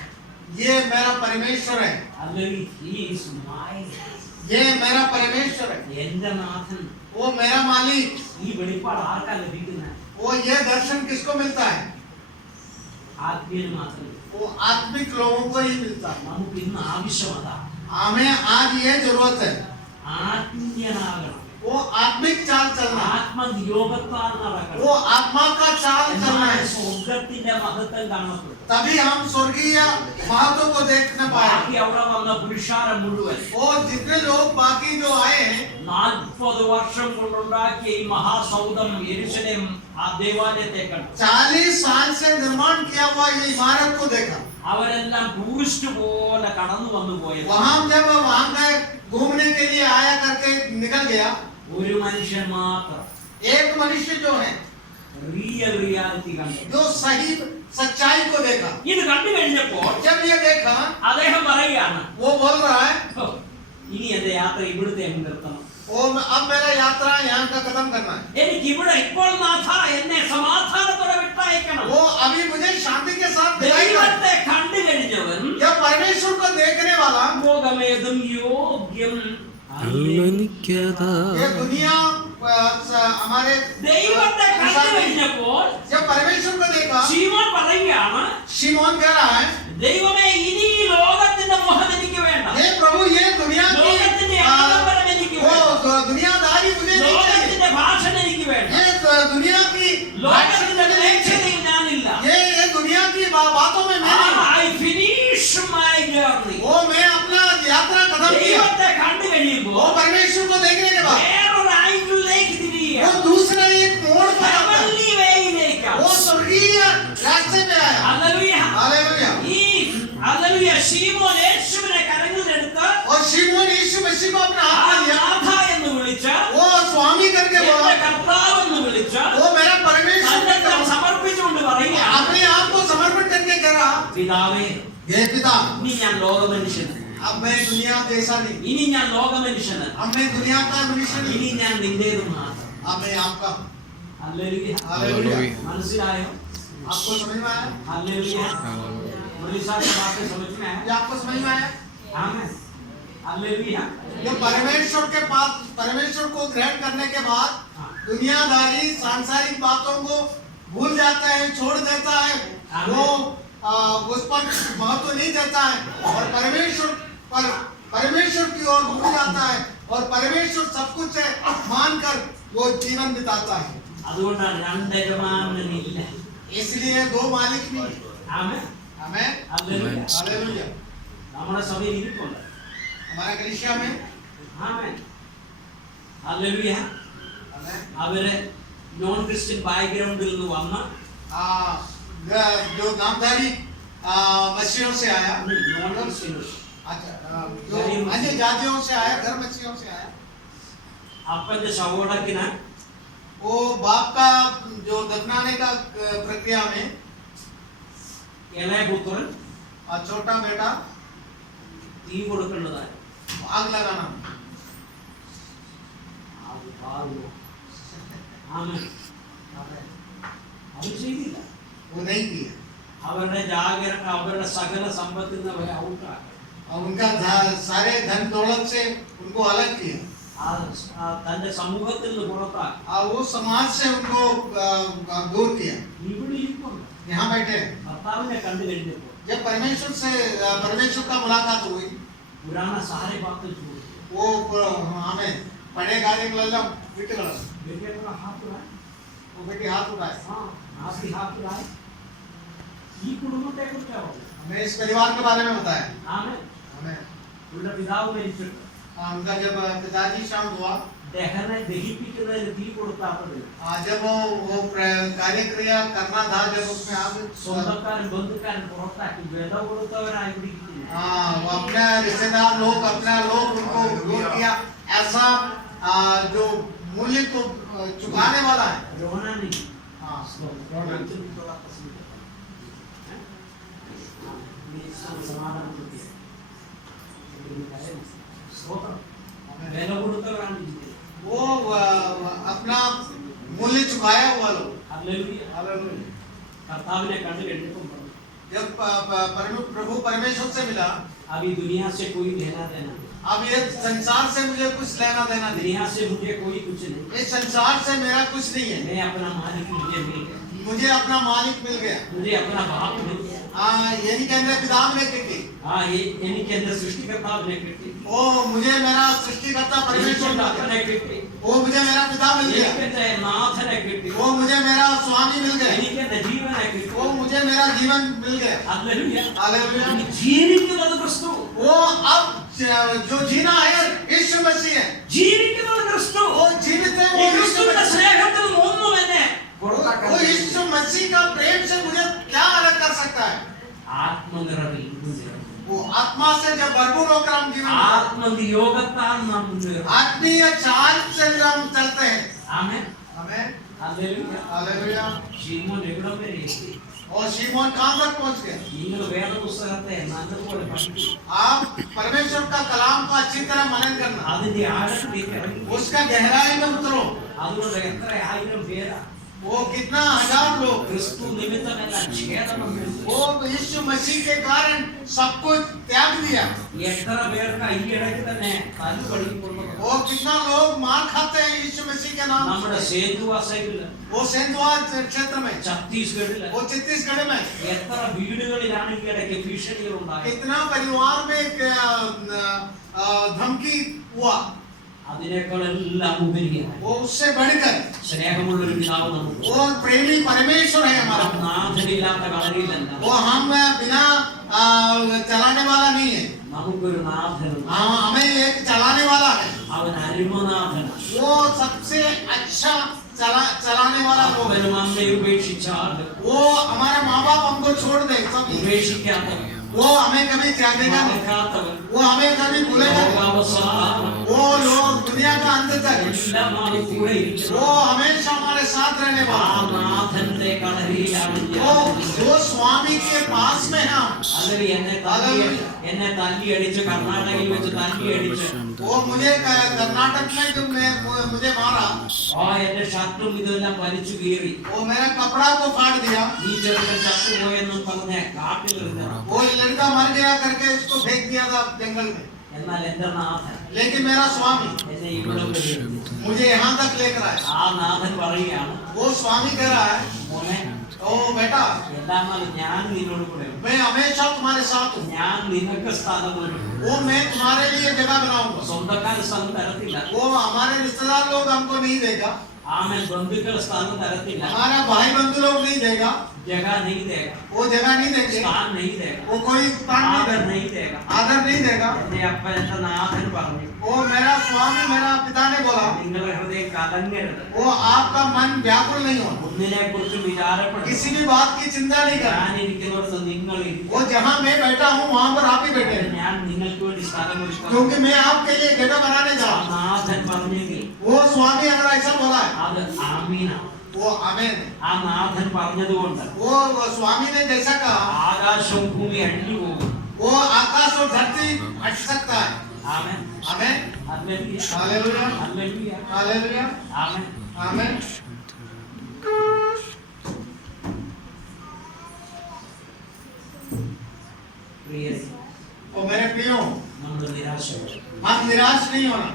ये मेरा परमेश्वर है, അല്ലെങ്കിൽ he is my Lord. ये मेरा परमेश्वर है, എന്റെ നാഥൻ. वो मेरा मालिक। ഈ വെളിപ്പാട് ആർക്കാ ലഭിക്കുന്നത്? वो ये दर्शन किसको मिलता है? ആത്മീയന് മാത്രം. वो आत्मिक लोगों को ही मिलता है। നമുക്ക് ഇന്ന് ആവശ്യം അതാ, हमें आज ये जरूरत है, ആത്മീയനാകണം. वो आत्मिक चाल चलना, ആത്മയോഗത്താൽ നടക്കണം. वो आत्मा का चाल चलना എന്നാൽ है, സ്വർഗത്തിന്റെ മഹത്വം കാണപ്പെടും. तभी हम स्वर्गीय महत्व को देखने पाएंगे। ബാക്കി അവിടെ വന്ന പുരുഷാരം മുഴുവൻ और जितने लोग बाकी जो आए हैं 40 വർഷം കൊണ്ടുണ്ടാക്കിയ ഈ മഹാസൗധം യെരൂശലേം ആ ദേവാലയത്തെ കണ്ടു. 40 साल से निर्माण किया हुआ ये इमारत को देखा। അവരെല്ലാം ടൂറിസ്റ്റ് പോലെ കടന്നു വന്നു പോയത്. वहां जब वहां गए घूमने के लिए आया करके निकल गया, ഒരു മനുഷ്യൻ മാത്രം एक मनुष्य जो है റിയൽ റിയാലിറ്റി കണ്ടു. जो सही सच्चाई को देखा। ഇത് കണ്ടു കഴിഞ്ഞപ്പോൾ जब ये देखा അദ്ദേഹം പറയുകയാണ്, वो बोल रहा है "ഹോ, ഇനി എന്റെ യാത്ര ഇവിടുത്തെ അങ്ങ് നിർത്തണം. अब मेरा यात्रा यहाँ का खत्म करना है। എനിക്ക് ഇവിടെ ഇപ്പോൾ നാഥ എന്നെ സമാധാനത്തോടെ വിട്ടയക്കണം." वो अभी मुझे शांति के साथ विदाई कर। ദൈവത്തെ കണ്ടു കഴിഞ്ഞവൻ जब परमेश्वर को देखने वाला ഭോഗമേതും യോഗ്യം അല്ലെനിക്കതാ ये दुनिया हमारे ദൈവത്തെ കണ്ടു കഴിഞ്ഞപ്പോൾ जब परमेश्वर को देखा ശിമോൻ പറയുകയാണ്, शिमोन कह रहा है ദൈവമേ ഇനി ഈ ലോകത്തിന്റെ മോഹം എനിക്ക് വേണ്ട, हे प्रभु ये दुनिया ലോകത്തിന്റെ की ആഡംബരം എനിക്ക് वो വേണ്ട, दुनियादारी मुझे नहीं चाहिए, ലോകത്തിന്റെ ഭാഷണം എനിക്ക് വേണ്ട, ये दुनिया की ലോകത്തിന്റെ പ്രേക്ഷതയിൽ ഞാനില്ല. ये दुनिया की बातों में मैं नहीं, I finish my journey. वो मैं अपना यात्रा खत्म किया। ദൈവത്തെ കണ്ടു वो കഴിയുമ്പോൾ परमेश्वर को देखने के बाद വേറൊരു ആംഗിളിലേക്ക് തിരിയുക. वो दूसरा एक मोड़ पर आता है, Heavenly way मसीह को अपने ആ हाथ में लिया, നാഥ എന്ന് വിളിച്ച वो स्वामी करके എന്റെ बोला, കർത്താവ് എന്ന് വിളിച്ച वो मेरा परमेश्वर തന്നെ करके बोला। സമർപ്പിച്ചുകൊണ്ട് പറയുകയാണ് अपने आप को समर्पण करके कह रहा, പിതാവേ हे पिता, ഇനി ഞാൻ ലോകമനുഷ്യന് अब मैं दुनिया जैसा नहीं, ഇനി ഞാൻ ലോകമനുഷ്യന് अब मैं दुनिया का मनुष्य नहीं, ഇനി ഞാൻ നിന്റേത് മാത്രം अब मैं आपका। Hallelujah hallelujah. മനസ്സിലായോ आपको समझ में आया? ഹല്ലേലൂയ मुलीसा की बातें समझ में आया ये आपको समझ में आया? आमीन हालेलुया ये परमेश्वर के पास, परमेश्वर को ग्रहण करने के बाद दुनियादारी सांसारिक बातों को भूल जाता है, छोड़ देता है, वो उस पर महत्व नहीं देता है और परमेश्वर की ओर मुड़ जाता है और परमेश्वर सब कुछ है मानकर वो जीवन बिताता है। അതുകൊണ്ടാണ് രണ്ട് യജമാനനില്ല इसलिए दो मालिक नहीं। ആമേൻ आमेन ഹല്ലേലൂയ हालेलुया। നമ്മുടെ സഭയിൽ ഇരിപ്പുണ്ട് हमारा कलीसिया में ആമേൻ ഹല്ലേലൂയ आमेन അവര് നോൺ ക്രിസ്ത്യൻ ബാക്ക്ഗ്രൗണ്ടിൽ നിന്ന് വന്ന जो नामधारी मसीहों से आया, നോൺ ക്രിസ്ത്യൻ अच्छा जो अन्य जातियों से आया, घर मसीहों से आया, അപ്പന്റെ ശവോടക്കിന് वो बाप का जो दफनाने का प्रक्रिया में ഇളയ പുത്രൻ और छोटा बेटा തീ കൊടുക്കേണ്ടതായി आग लगाना। ആമേൻ അത് ചെയ്തില്ല वो नहीं किया അവരുടെ ജാഗരണ അവരുടെ സകല സമ്പത്തിൽ നിന്ന് അവരെ ഔട്ടാക്കി और उनका सारे धन दौलत से उनको अलग किया തന്റെ സമൂഹത്തിൽ നിന്ന് പുറത്താക്കി और वो समाज से उनको दूर किया। ഇവിടെ ഇരിപ്പുണ്ട് यहाँ बैठे ഭർത്താവിനെ കണ്ടു കഴിഞ്ഞപ്പോൾ जब परमेश्वर का मुलाकात हुई, പുരാണ സാരെ ബാത്ത് वो हमें पढ़े കാര്യങ്ങളെല്ലാം വിട്ടുകളഞ്ഞു। वो बेटी हाथ उठाए। ഈ കുടുംബത്തെ കുറിച്ചാണ് हमें इस परिवार के बारे में बताया। ആമേൻ हमें ഇവരുടെ പിതാവ് മരിച്ചിട്ട് उनका जब पिताजी शांत हुआ, ദഹനെ ദഹിപ്പിക്കുന്നതിന് തീ കൊടുക്കാത്തത് जब वो कार्यक्रिया करना था, जब उसमें आग, സ്വന്തക്കാരും ബന്ധുക്കാരും പുറത്താക്കി വില കൊടുത്തവരായി പിടിക്കുന്നില്ല वो अपने रिश्तेदार लोग, अपना लोग उनको दूर किया। ऐसा जो मूल्य को चुकाने वाला है। രോണാനി हाँ, സമാധാനം വില കൊടുത്തവരാണ് ഇരിക്കുന്നത് वो अपना मूल्य चुकाया हुआ लोग। Hallelujah hallelujah. കർത്താവിനെ കണ്ടു കഴിഞ്ഞപ്പോൾ പറഞ്ഞു जब प्रभु परमेश्वर से मिला, अभी दुनिया से कोई लेना देना नहीं, अब ये संसार से मुझे कुछ लेना देना नहीं, दुनिया से मुझे कोई कुछ नहीं, इस संसार से मेरा कुछ नहीं है। मैं अपना मालिक मुझे मिल गया, मुझे अपना मालिक मिल गया। मुझे अपना बाप मिल गया ये नहीं कहते पिताव ने किटी, हाँ ये यानी के अंदर सृष्टिकर्ता ने किटी ओ मुझे मेरा सृष्टिकर्ता परमेश्वर मिल गया। ने किटी वो मुझे मेरा पिता मिल ये गया। कहते हैं नाथ ने किटी वो मुझे मेरा स्वामी मिल गया। यानी के अंदर जीवन है किटी वो मुझे मेरा जीवन मिल गया। Hallelujah hallelujah. ജീവിക്കുന്നത് ക്രിസ്തു वो अब जो जीना है यीशु मसीह है। ജീവിക്കുന്നത് ക്രിസ്തു वो जीवित है, ഈ वो यीशु ക്രിസ്തുവിന്റെ मसीह। സ്നേഹത്തിൽ ഒന്നും എന്നെ वो यीशु मसीह का प्रेम से मुझे क्या अलग कर सकता है? ആത്മനിറവിൽ वो आत्मा से जब भरपूर होकर हम जीवन, ആത്മനിയോഗത്താൽ നാം മുന്നേറും आत्मीय चाल से हम चलते हैं। ആമേൻ हमें ഹല്ലേലൂയ हालेलुया। ശീമോൻ എവിടം വരെ എത്തി और शिमोन कहाँ तक पहुँच गए? നിങ്ങൾ വേദപുസ്തകത്തെ നല്ലപോലെ പഠിച്ചു आप परमेश्वर का कलाम को अच्छी तरह मनन करना, അതിന്റെ ആഴത്തിലേക്ക് ഇറങ്ങി उसका गहराई में उतरो। അതുകൊണ്ട് എത്ര ആയിരം പേരാ वो कितना हजार लोग, ക്രിസ്തു നിമിത്തമല്ല ഛേദനം വരുത്തി. वो यीशु मसीह के कारण सब कुछ त्याग दिया। എത്ര പേർക്ക് ഈ ഇടയ്ക്ക് തന്നെ തല്ലു പഠിക്കുന്നത് वो कितना लोग मार खाते हैं यीशु मसीह के नाम നമ്മുടെ से। സേതു അസൈഡില് वो सेंधवा क्षेत्र में, ഛത്തീസ്ഗഡില് वो छत्तीसगढ़ में എത്ര വീടുകളിലാണ് ഈ ഇടയ്ക്ക് ഭീഷണികൾ ഉണ്ടായത് कितना परिवार में एक धमकी हुआ। അതിനേക്കാൾ എല്ലാം ഉപരിയായി वो उससे बढ़कर സ്നേഹമുള്ള ഒരു പിതാവ് നമുക്ക് वो प्रेमी परमेश्वर है हमारा। നാഥനില്ലാത്ത കളരിയിലല്ല वो हम बिना चलाने वाला नहीं है। നമുക്കൊരു നാഥനുണ്ട് हमें एक चलाने वाला है। അവൻ അരുമനാഥനാണ് वो सबसे अच्छा चलाने वाला वो है। അവനും അമ്മയെ ഉപേക്ഷിച്ചാൽ वो हमारे माँ बाप हमको छोड़ दे सब, ഉപേക്ഷിക്കാത്ത वो हमें कभी त्यागेगा नहीं, മറക്കാത്തവൻ, वो हमें कभी भूलेगा नहीं। ലോകാവസാനം वो लोग दुनिया का अंत तक എല്ലാം നാം കൂടെ ഇരിക്കും. वो हमेशा हमारे साथ रहने ആ वाला। നാഥന്റെ കളരിയിലാണ് वो ഞാൻ. जो स्वामी के पास में है हम, അതിൽ എന്നെ തല്ലി അടിച്ച് കർണാടകയിൽ വെച്ച് തല്ലി അടിച്ച് वो मुझे कर्नाटक में जो मुझे मारा, എന്റെ ഷർട്ടും ഇതെല്ലാം വലിച്ചു കീറി वो मेरा कपड़ा को फाड़ दिया, ഈ ചെറുക്കൻ ചത്തുപോയെന്നും പറഞ്ഞ കാട്ടിലിരുന്ന वो लड़का मर गया करके उसको फेंक दिया था जंगल में। എന്നാൽ എന്റെ നാഥൻ लेकिन मेरा स्वामी എന്നെ ഇവിടെ കൊണ്ടുവരുത്തി. मुझे यहाँ तक लेकर आया। ആ നാഥൻ പറയുകയാണ്, वो स्वामी कह रहा है, മോനെ ओ बेटा എന്താണ് ഞാൻ നിന്നോട് കൂടെ ഉണ്ട്. मैं हमेशा तुम्हारे साथ हूँ, ഞാൻ നിനക്ക് സ്ഥലം ഒരുക്കും. वो मैं तुम्हारे लिए जगह बनाऊंगा। സ്വന്തക്കാർ സ്ഥലം തരത്തില്ല, वो हमारे रिश्तेदार लोग हमको नहीं देगा, ആമൻ ബന്ധുക്കൾ സ്ഥലം തരത്തില്ല, हमारा भाई बंधु लोग नहीं देगा, ജഗ नहीं देगा, वो जगह नहीं देंगे, സ്ഥാൻ नहीं देगा, वो कोई स्थान नहीं ആദർ देगा, नहीं देगा. आदर नहीं देगा। എന്റെ അപ്പൻ എന്റെ നാഥൻ പറഞ്ഞു, वो मेरा स्वामी मेरा पिता ने बोला, നിങ്ങളുടെ ഹൃദയം കലങ്ങരുത്, वो आपका मन व्याकुल नहीं हो, ഒന്നിനെ കുറിച്ച് വിചാരപ്പെടും. किसी भी बात की चिंता नहीं करना। ഞാൻ ഇരിക്കുന്നിടത്ത് നിങ്ങൾ ഇരിക്കും. वो जहाँ मैं बैठा हूँ वहाँ पर आप ही बैठे हैं, ഞാൻ നിങ്ങൾക്ക് വേണ്ടി സ്ഥലം ഒരുക്കാം. क्योंकि मैं आपके लिए जगह बनाने जा ആ रहा हूँ। നാഥൻ പറഞ്ഞെങ്കിൽ वो स्वामी अगर ऐसा बोला है, അത് ആമീനാണ്. वो आमेन। ആ നാഥൻ പറഞ്ഞതുകൊണ്ട് वो स्वामी ने जैसा कहा, ആകാശവും ഭൂമി അഴിഞ്ഞു പോകും. वो आकाश और धरती हट सकता है। ആമേൻ. आमेन, ഹല്ലേലൂയ. Hallelujah, hallelujah. हालेलुया, ആമേൻ. आमेन। പ്രിയരേ, और मेरे प्रियो, നമ്മൾ നിരാശപ്പെടും. हम निराश नहीं होना।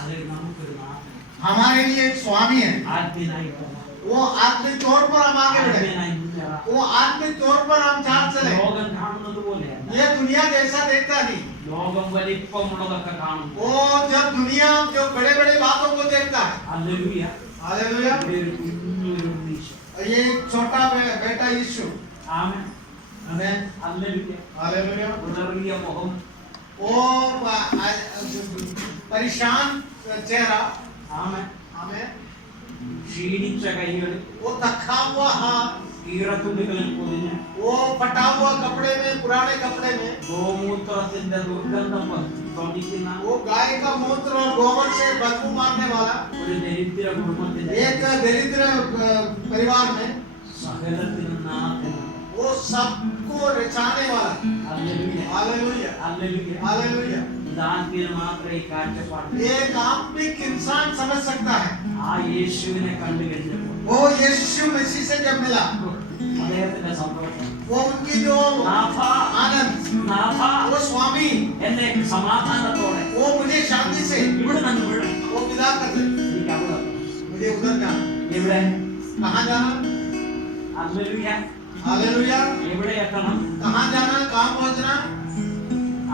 അതിൽ നമുക്കൊരു നാഥൻ हमारे लिए एक स्वामी है, ആത്മീയനായിട്ട് वो आत्मिक तौर पर हम आगे बढ़े, ആത്മീയനായി മുന്നേറാം. वो आत्मिक तौर पर हम चाल चले। ലോകം കാണുന്നത് പോലെയല്ല. ये दुनिया जैसा देखता नहीं। ലോകം വലിപ്പമുള്ളതൊക്കെ കാണും. वो जब दुनिया जो बड़े बड़े बातों को देखता है, ഹല്ലേലൂയ. हालेलुया, ഇവിടെ ഒരു കുഞ്ഞൊരു ഉണ്ണീശോ. ये एक छोटा बेटा यीशु, ആമേൻ. आमेन, ഹല്ലേലൂയ. हालेलुया। ഉണറിയ മുഖം. वो परेशान चेहरा, ആമേൻ. आमेन। ക്ഷീണിച്ച കൈകൾ. वो थका हुआ हाथ, ഈറത്തുള്ളികളിൽ പൊതിഞ്ഞ് वो फटा हुआ कपड़े में, पुराने कपड़े में, ഗോമൂത്രത്തിന്റെ ദുർഗന്ധം വമിക്കുന്ന वो गाय का मूत्र और गोबर से बदबू मारने वाला ഒരു ദരിദ്ര കുടുംബത്തിന്റെ एक दरिद्र परिवार में, സകലത്തിനും നാഥൻ. वो सबको रिझाने वाला। Hallelujah. Hallelujah, hallelujah. Hallelujah. Daniel മാത്രമേ ഈ കാഴ്ചപ്പാട്. एक आत्मिक इंसान समझ सकता है। ആ യേശുവിനെ കണ്ടു കഴിഞ്ഞപ്പോൾ वो यीशु मसीह से जब मिला, അദ്ദേഹത്തിന്റെ സന്തോഷം. वो उनकी जो നാഥ, आनंद, നാഥ, वो स्वामी, എന്നെ സമാധാനത്തോടെ वो मुझे शांति से ഇവിടെ നിന്ന് വിടും. वो विदा कर दे। എനിക്ക് അവിടെ मुझे उधर जाना, ഇവിടെ कहाँ जाना? ഹല്ലേലൂയ. हालेलुया। എവിടെ എത്തണം? कहाँ जाना, कहाँ पहुँचना?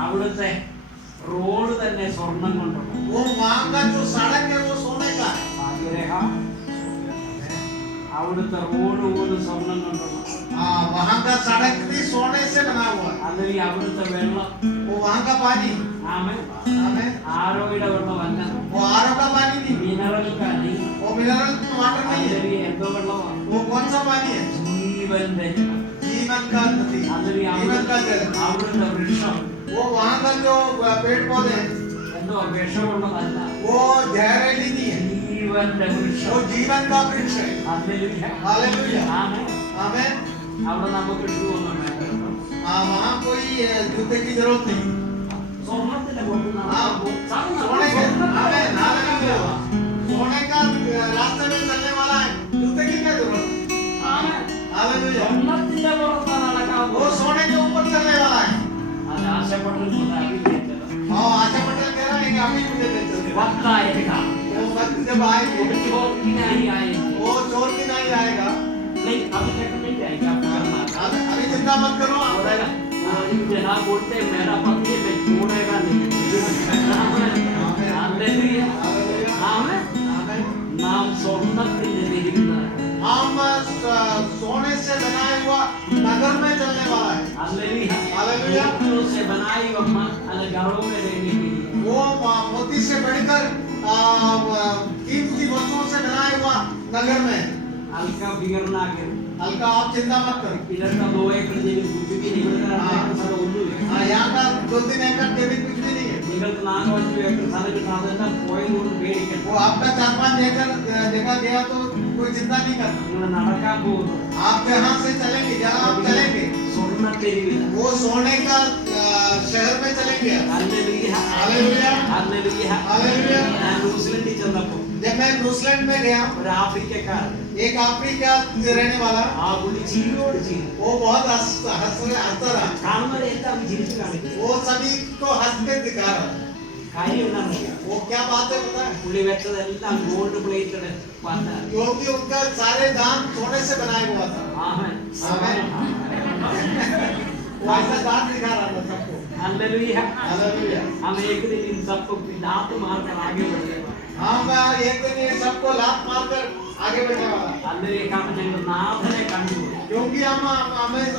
അവിടുത്തെ റോഡ് തന്നെ സ്വർണം കൊണ്ടുള്ള वो वहाँ का जो सड़क है वो सोने का है। ഭാഗ്യരേഖ. അവിടുത്തെ റോഡ് പോലും സ്വർണം കൊണ്ടുള്ള. वहाँ का सड़क भी सोने से बना हुआ है। അല്ലെങ്കിൽ അവിടുത്തെ വെള്ളം. वो वहाँ का पानी, ആമേൻ. आमेन, ആരോയുടെ വെള്ളമല്ല, वो आरो का पानी नहीं, മിനറൽ കനി. वो मिनरल वाटर नहीं है। അല്ലെങ്കിൽ എന്തോ വെള്ളമാണ്? वो कौन सा पानी है? ജീവന്റെ ജലം. जीवन का नदी, അല്ലെങ്കിൽ जीवन का जल। അവിടുത്തെ വൃക്ഷം वो वहाँ का जो पेड़ पौधे हैं, എന്തോ വിഷമുള്ളതല്ല, वो जहरीली नहीं है, ജീവന്റെ വൃക്ഷം. वो जीवन का वृक्ष है। ഹല്ലേലൂയ. हालेलुया, ആമേൻ. आमेन। അവിടെ നമുക്ക് ഷൂ ഒന്നും വേണ്ട. वहाँ कोई जूते की जरूरत नहीं। സ്വർണത്തിന്റെ കൊണ്ടുള്ള सोने के, आमेन, हालेलुया। सोने का रास्ते में चलने वाला है, जूते की क्या जरूरत है? हालेलुया। സ്വർണത്തിന്റെ പുറത്ത് നടക്കാൻ वो सोने के ऊपर चलने वाला है। അത് ആശപ്പെട്ടിട്ടുണ്ട്. അറിയില്ല. आशा पटेल कह रहा है कि अभी मुझे दे दो। വക്തായിരിക്ക. वो वक्त जब आएगी, ഒരു ചോദ്യത്തിനായി ആയിരിക്കും. वो चोर की नहीं आएगा। नहीं, अभी तक नहीं जाएगा आपका करना। अभी चिंता मत करो, आप बोलेगा, जना बोलते मेरा पति मैं छोड़ेगा नहीं. हालेलुया. ആമേൻ. आमेन। നാം സ്വർണ്ണത്തിൽ ഇരിക്കുന്നത്. हम सोने से बनाए हुआ नगर में चलने वाला है। हालेलुया. हालेलुया। मोतियों से बनाई हुई अम्मा घरों में रहने के लिए. वो मोती से बढ़कर कीमती वस्तुओं से बनाया हुआ नगर में हल्का बिगड़ना के हल्का आप चिंता मत करो। इधर का 2 एकड़ जमीन कुछ भी नहीं मिलता है, सारा उल्लू है। हाँ, यहाँ का 2-3 एकड़ जमीन कुछ भी नहीं है। നിങ്ങൾക്ക് 4-5 ഏക്കർ സ്ഥലം കിട്ടാതെ പോയതുകൊണ്ട് പേടിക്കണം. वो आपका 4-5 एकड़ देखा गया तो कोई चिंता नहीं करना। നിങ്ങൾ നടക്കാൻ പോകുന്നു. आप जहाँ से चलेंगे, जहाँ आप चलेंगे, സ്വർണ്ണത്തെരുവിൽ. वो सोने का शहर में चलेंगे। ഹല്ലേലൂയ. Hallelujah, hallelujah. हालेलुया। ഞാൻ ന്യൂസിലൻഡിൽ ചെന്നപ്പോൾ जब मैं न्यूजीलैंड में गया, ഒരു ആഫ്രിക്കക്കാരൻ एक अफ्रीका रहने वाला, ആ പുള്ളി ചിരിയോട് ചിരി. वो बहुत हंसता रहा। കാണുന്നവരെല്ലാം ചിരിച്ചു കാണിക്കും. वो सभी को हंस के दिखा रहा। കാര്യം എന്താണെന്നറിയാം? वो क्या बात है पता है? പുള്ളി വെച്ചതെല്ലാം ഗോൾഡ് പ്ലേറ്റഡ് പാത്രം. क्योंकि उनका सारे दान सोने से बनाया हुआ था। ആമേൻ. आमीन। वो ऐसा दान दिखा रहा था सबको। ഹല്ലേലൂയ. हालेलुया। हम एक दिन इन सबको लात मारकर आगे बढ़ेगा. हम एक दिन ये सबको लात मारकर आगे बढ़ने वाला। ഹല്ലേലൂയ. കാരണം ഞങ്ങൾ നാഥനെ കണ്ടു. क्योंकि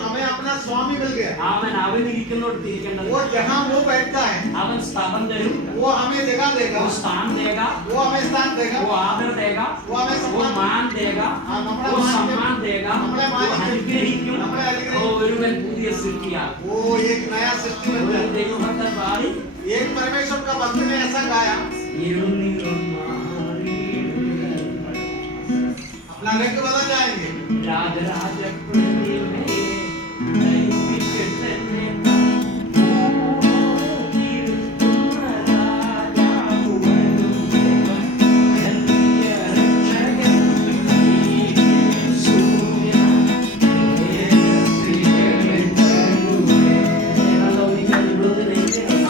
हमें अपना स्वामी मिल गया। അവൻ അവനിരിക്കുന്നോട് തിരിക്കേണ്ടത്. वो जहाँ वो बैठता है, അവൻ സ്ഥലം തരും. वो हमें जगह देगा, वो स्थान देगा. वो हमें स्थान देगा, वो आदर देगा. वो हमें वो सम्मान मान देगा. हाँ, वो सम्मान देगा. നമ്മളെ वो മാനിക്കും. അനുഗ്രഹിക്കും. നമ്മളെ അനുഗ്രഹിക്കും. वो ഒരുവൻ പുതിയ സൃഷ്ടിയാണ്. वो एक नया सृष्टि बन ഒരു जाए। ദൈവഭക്തൻ പാടി एक परमेश्वर का भक्त ने ऐसा गाया, अपना रंग बदल जाएंगे।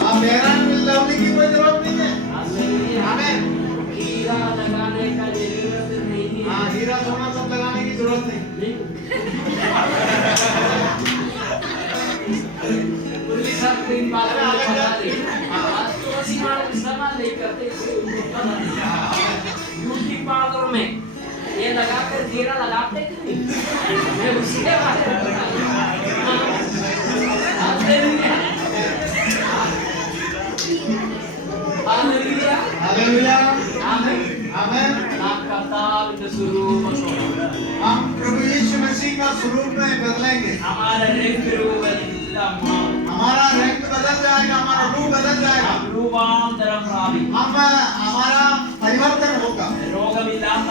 आप हैरान होने की कोई जरूरत नहीं है। आमीन। हीरा लगाने का जरूरत नहीं है. हाँ, हीरा सोना सब लगाने की जरूरत नहीं। पुलिस सब दिन बाद में बता दे. तो ऐसी मानो इस्तेमाल नहीं करते. ब्यूटी पार्लर में ये लगाकर हीरा लगाते कि नहीं? मैं उसके बारे में बता रहा हूँ. हालेलुया. हालेलुया. हालेलुया। आमीन. आमीन। नाम कर्ताविന്റെ സ്വരൂപത്തോടെ हम प्रभु यीशु मसीह का स्वरूप में बदलेंगे। हमारा रंग रूपമെല്ലാം മാറും. हमारा रंग बदल जाएगा, हमारा रूप बदल जाएगा। हम രൂപാന്തരം പ്രാപിക്കും. हमारा परिवर्तन होगा। രോഗമില്ലാത്ത,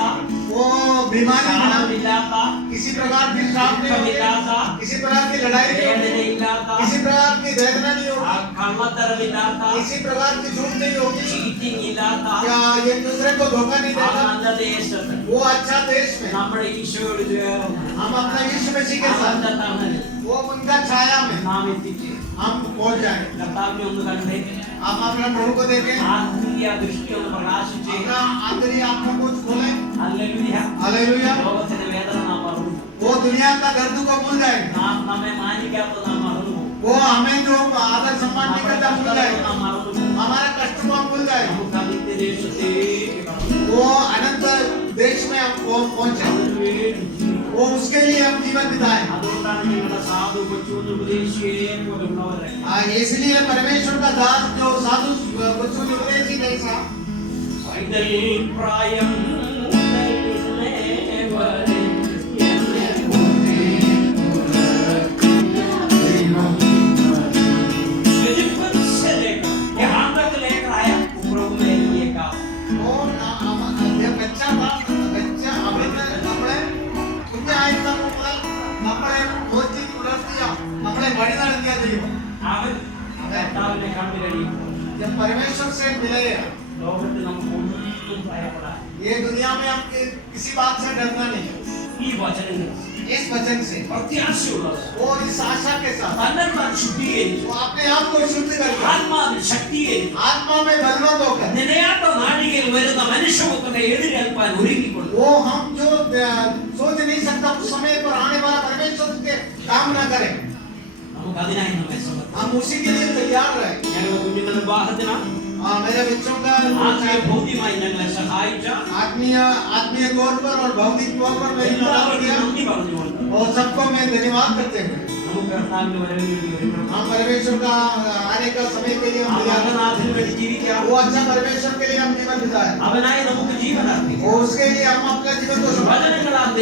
वो बीमारी ക്ഷാമമില്ലാത്ത, किसी प्रकार की श्राप नहीं होगी, ദുഃഖമില്ലാത്ത, किसी प्रकार की लड़ाई नहीं होगी, വേദനയില്ലാത്ത, किसी प्रकार की वेदना नहीं होगी, കള്ളത്തരമില്ലാത്ത, किसी प्रकार की झूठ नहीं होगी, ചീറ്റിംഗ് ഇല്ലാത്ത या एक दूसरे को धोखा नहीं ആ देगा। നല്ല ദേശത്ത് वो अच्छा देश में നമ്മുടെ ഈശോയോട് ചേർന്ന് हम अपना यीशु मसीह के साथ, അവന്റെ തണലിൽ वो उनका छाया में നാം എത്തിച്ചേരും. हम पहुंच जाएंगे। കർത്താവിനെ ഒന്ന് കണ്ടേ. हम अपने प्रभु को देखें, ആത്മീയ ദൃഷ്ടി ഒന്ന് പ്രകാശിച്ചേ. अपना आंतरिक आत्मा को खोलें। ഹല്ലേലൂയ. हालेलुया। ലോകത്തിന്റെ വേദന നാം മറന്നു. वो दुनिया का दर्द को भूल जाएंगे। നാം നമ്മെ മാനിക്കാത്ത നാം മറന്നു. वो हमें जो आदर सम्मान नहीं करता भूल जाएगा। നാം മറന്നു. हमारा कष्ट को हम भूल जाएंगे। നമുക്ക് അതിന്റെ ദേശത്തേക്ക് കടന്നു. वो अनंत देश में हम पहुंचे, അതിനുവേണ്ടി ജീവിക്കണം. वो उसके लिए हम जीवन बिताएं। അതുകൊണ്ടാണ് ഞങ്ങളുടെ സാധു കൊച്ചു ഉപദേശിയെ പോലുള്ളവരെ इसलिए परमेश्वर का दास जो साधु बच्चों के उपदेशी जैसा പൈതൽ പ്രായം മുതലേ വരെ എന്നെ बचपन से लेकर यहाँ तक लेकर आया प्रभु मेरे लिए काम. और ये बच्चा था, बच्चा अभी നമ്മളെ കുഞ്ഞായിരുന്ന മുതൽ നമ്മളെ പോറ്റി പുലർത്തിയ നമ്മളെ വഴി നടത്തിയ ദൈവം അവൻ കർത്താവിനെ കണ്ടു കഴിയുമ്പോൾ जब परमेश्वर से मिले, ലോകത്തിൽ നമുക്ക് ഒന്നും ഭയപ്പെടാൻ ये दुनिया में हम किसी बात से डरना नहीं। ഈ വചനങ്ങൾ इस वचन से പ്രത്യാശയുള്ളത് वो इस आशा के साथ തന്നെത്താൻ ശുദ്ധീകരിച്ചു. वो अपने आप को शुद्ध करके ആത്മാവിൽ ശക്തീകരിച്ചു. आत्मा में बलवंत होकर നിലയാത്ത നാഴികയിൽ വരുന്ന മനുഷ്യപുത്രനെ എതിരേൽപ്പാൻ ഒരുങ്ങിക്കൊള്ളു. वो हम जो सोच नहीं सकता उस समय पर आने वाला परमेश्वर के काम न करें, നമുക്ക് അതിനായി നമ്മെ സമർപ്പിക്കാം. हम उसी के लिए तैयार रहे। ഞങ്ങളുടെ കുഞ്ഞുങ്ങളുടെ വിവാഹത്തിന് मेरे बच्चों का ആത്മീയ ഭൗതികമായി ഞങ്ങളെ സഹായിച്ച आत्मीय तौर पर और भौतिक तौर पर मेरी मदद എല്ലാവർക്കും किया, നന്ദി പറഞ്ഞുകൊണ്ട് और सबको मैं धन्यवाद करते हुए നമുക്ക് हम परमेश्वर का आने का समय के लिए हम वो अच्छा परमेश्वर के लिए हम जीवन बिताए वो उसके लिए हम अपना जीवन को समर्पित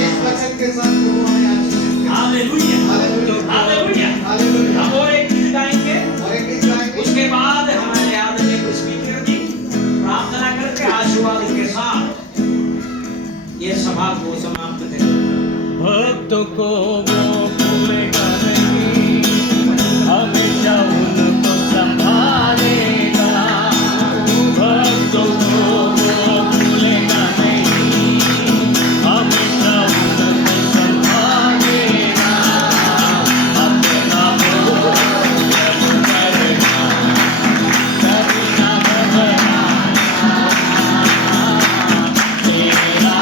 इस वचन के साथ प्रभु हमें आशीष दे। Hallelujah hallelujah hallelujah. हम और एक गीत गाएंगे और एक गीत गाएंगे उसके बाद हमारे आदरणीय स्पीकर जी प्रार्थना करके आशीर्वाद के साथ ये सभा को समाप्त करें। भक्तों को वो भूलेगा नहीं, हमेशा उनको संभालेगा। भक्तों को वो भूलेगा नहीं, हमेशा उनको संभालेगा। अपना भोजन करेगा, कभी ना घबराना। तेरा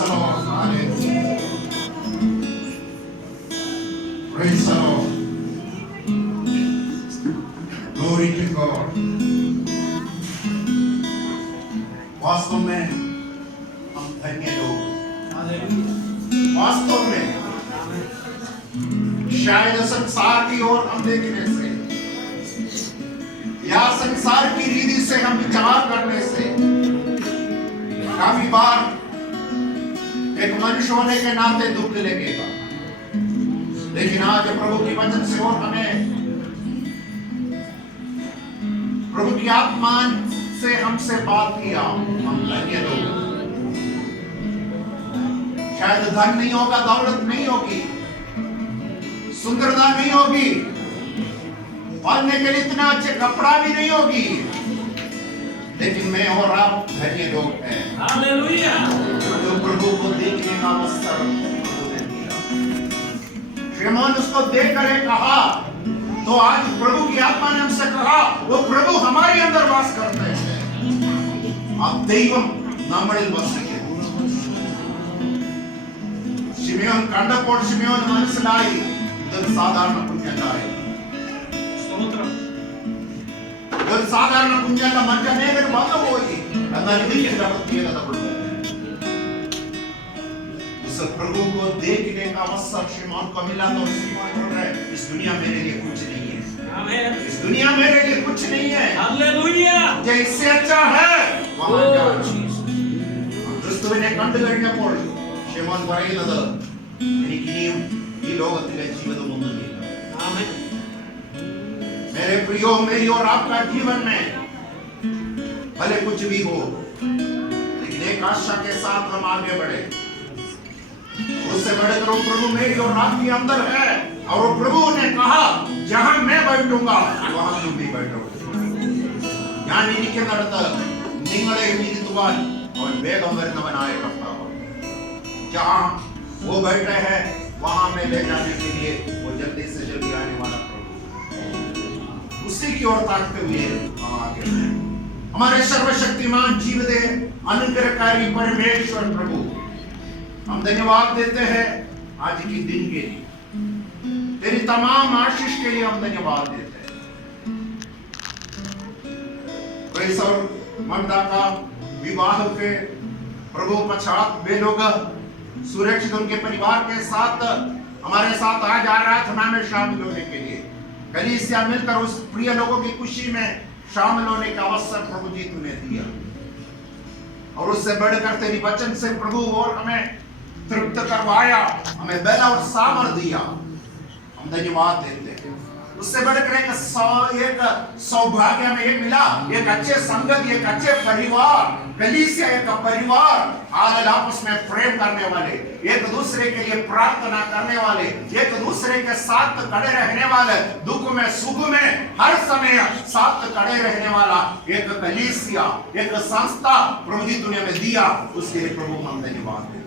the Lord. Hallelujah. Praise the Lord. Glory to God. वास्तव में हम धन्य लोग, वास्तव में शायद संसार की ओर हम देखने से या संसार की रीति से हम विचार करने से काफी बार एक मनुष्य होने के नाते दुख लगेगा, लेकिन आज प्रभु के वचन से और हमें प्रभु की आत्मा से हमसे बात किया, हम धन्य लोग। शायद धन नहीं होगा, दौलत नहीं होगी, सुंदरता नहीं होगी, पहनने के लिए इतना अच्छे कपड़ा भी नहीं होगी, लेकिन मैं और आप धन्य लोग हैं। हालेलुया। जो प्रभु को देखने का अवसर उन्होंने दिया। श्रीमान उसको देखकर कहा, तो आज प्रभु की आत्मा ने हमसे कहा, वो प्रभु हमारे अंदर वास करते हैं। अब ദൈവം നമ്മളിൽ വസിക്കുന്നു. ശിമയോൻ കണ്ടപ്പോൾ ശിമയോൻ മനസ്സിലായി ഇതൊരു സാധാരണ കുഞ്ഞല്ലായി. ഇതൊരു സാധാരണ കുഞ്ഞല്ല, മറ്റനേകർ വന്നുപോയി, എന്നാൽ ഇതിന്റെ പ്രത്യേകത ഉണ്ട്. उस प्रभु को देखने का अवसर श्रीमान को मिला तो श्रीमान बोल रहे इस दुनिया मेरे लिए कुछ नहीं है, आमीन। इस दुनिया मेरे लिए कुछ नहीं है, हालेलुया। मुझे इससे अच्छा है वहां जाना. ക്രിസ്തുവിനെ കണ്ടു കഴിഞ്ഞപ്പോൾ ശ്രീമാൻ പറയുന്നത് എനിക്കിനിയും ഈ ലോകത്തിലെ ജീവിതമൊന്നുമില്ല. आमीन। मेरे प्रियो, मेरी और आपका जीवन में भले कुछ भी हो, लेकिन एक आशा के साथ हम आगे बढ़े. उससे बढ़कर वो प्रभु मेरी और आपके अंदर है, और वो प्रभु ने कहा जहां मैं बैठूंगा वहां तुम भी बैठोगे. ഞാൻ ഇരിക്കുന്നിടത്ത് നിങ്ങളെ ഇരുത്തുവാൻ അവൻ വേഗം വരുന്നവനായ കർത്താവ്. जहां वो बैठे हैं वहां में ले जाने के लिए वो जल्दी से जल्दी आने वाला प्रभु, उसी की ओर ताकते हुए हम आगे बढ़े. हमारे सर्वशक्तिमान जीवदे अनुग्रहकारी परमेश्वर प्रभु, हम धन्यवाद देते हैं आज के दिन के लिए, तेरी तमाम आशीष के लिए हम धन्यवाद देते हैं. प्रेस और मगदा का विवाह के प्रभु पश्चात वे लोग सुरक्षित उनके परिवार के साथ हमारे साथ आज आराधना में शामिल होने के लिए कलीसिया मिलकर उस प्रिय लोगों की खुशी में शामिल होने का अवसर प्रभु जी तूने दिया, और उससे बढ़कर तेरी वचन से प्रभु और हमें तृप्त करवाया, हमें बल और सामर्थ दिया. हम धन्यवाद देते हैं. उससे बढ़कर एक सौभाग्य हमें ये मिला, एक अच्छे संगत, एक अच्छे परिवार, कलीसिया एक परिवार, आपस में प्रेम करने वाले, एक दूसरे के लिए प्रार्थना करने वाले, एक दूसरे के साथ खड़े रहने वाले, दुख में सुख में हर समय साथ खड़े रहने वाला एक कलीसिया, एक संस्था प्रभु जी तूने हमें दिया, उसके लिए प्रभु हम धन्यवाद देते हैं.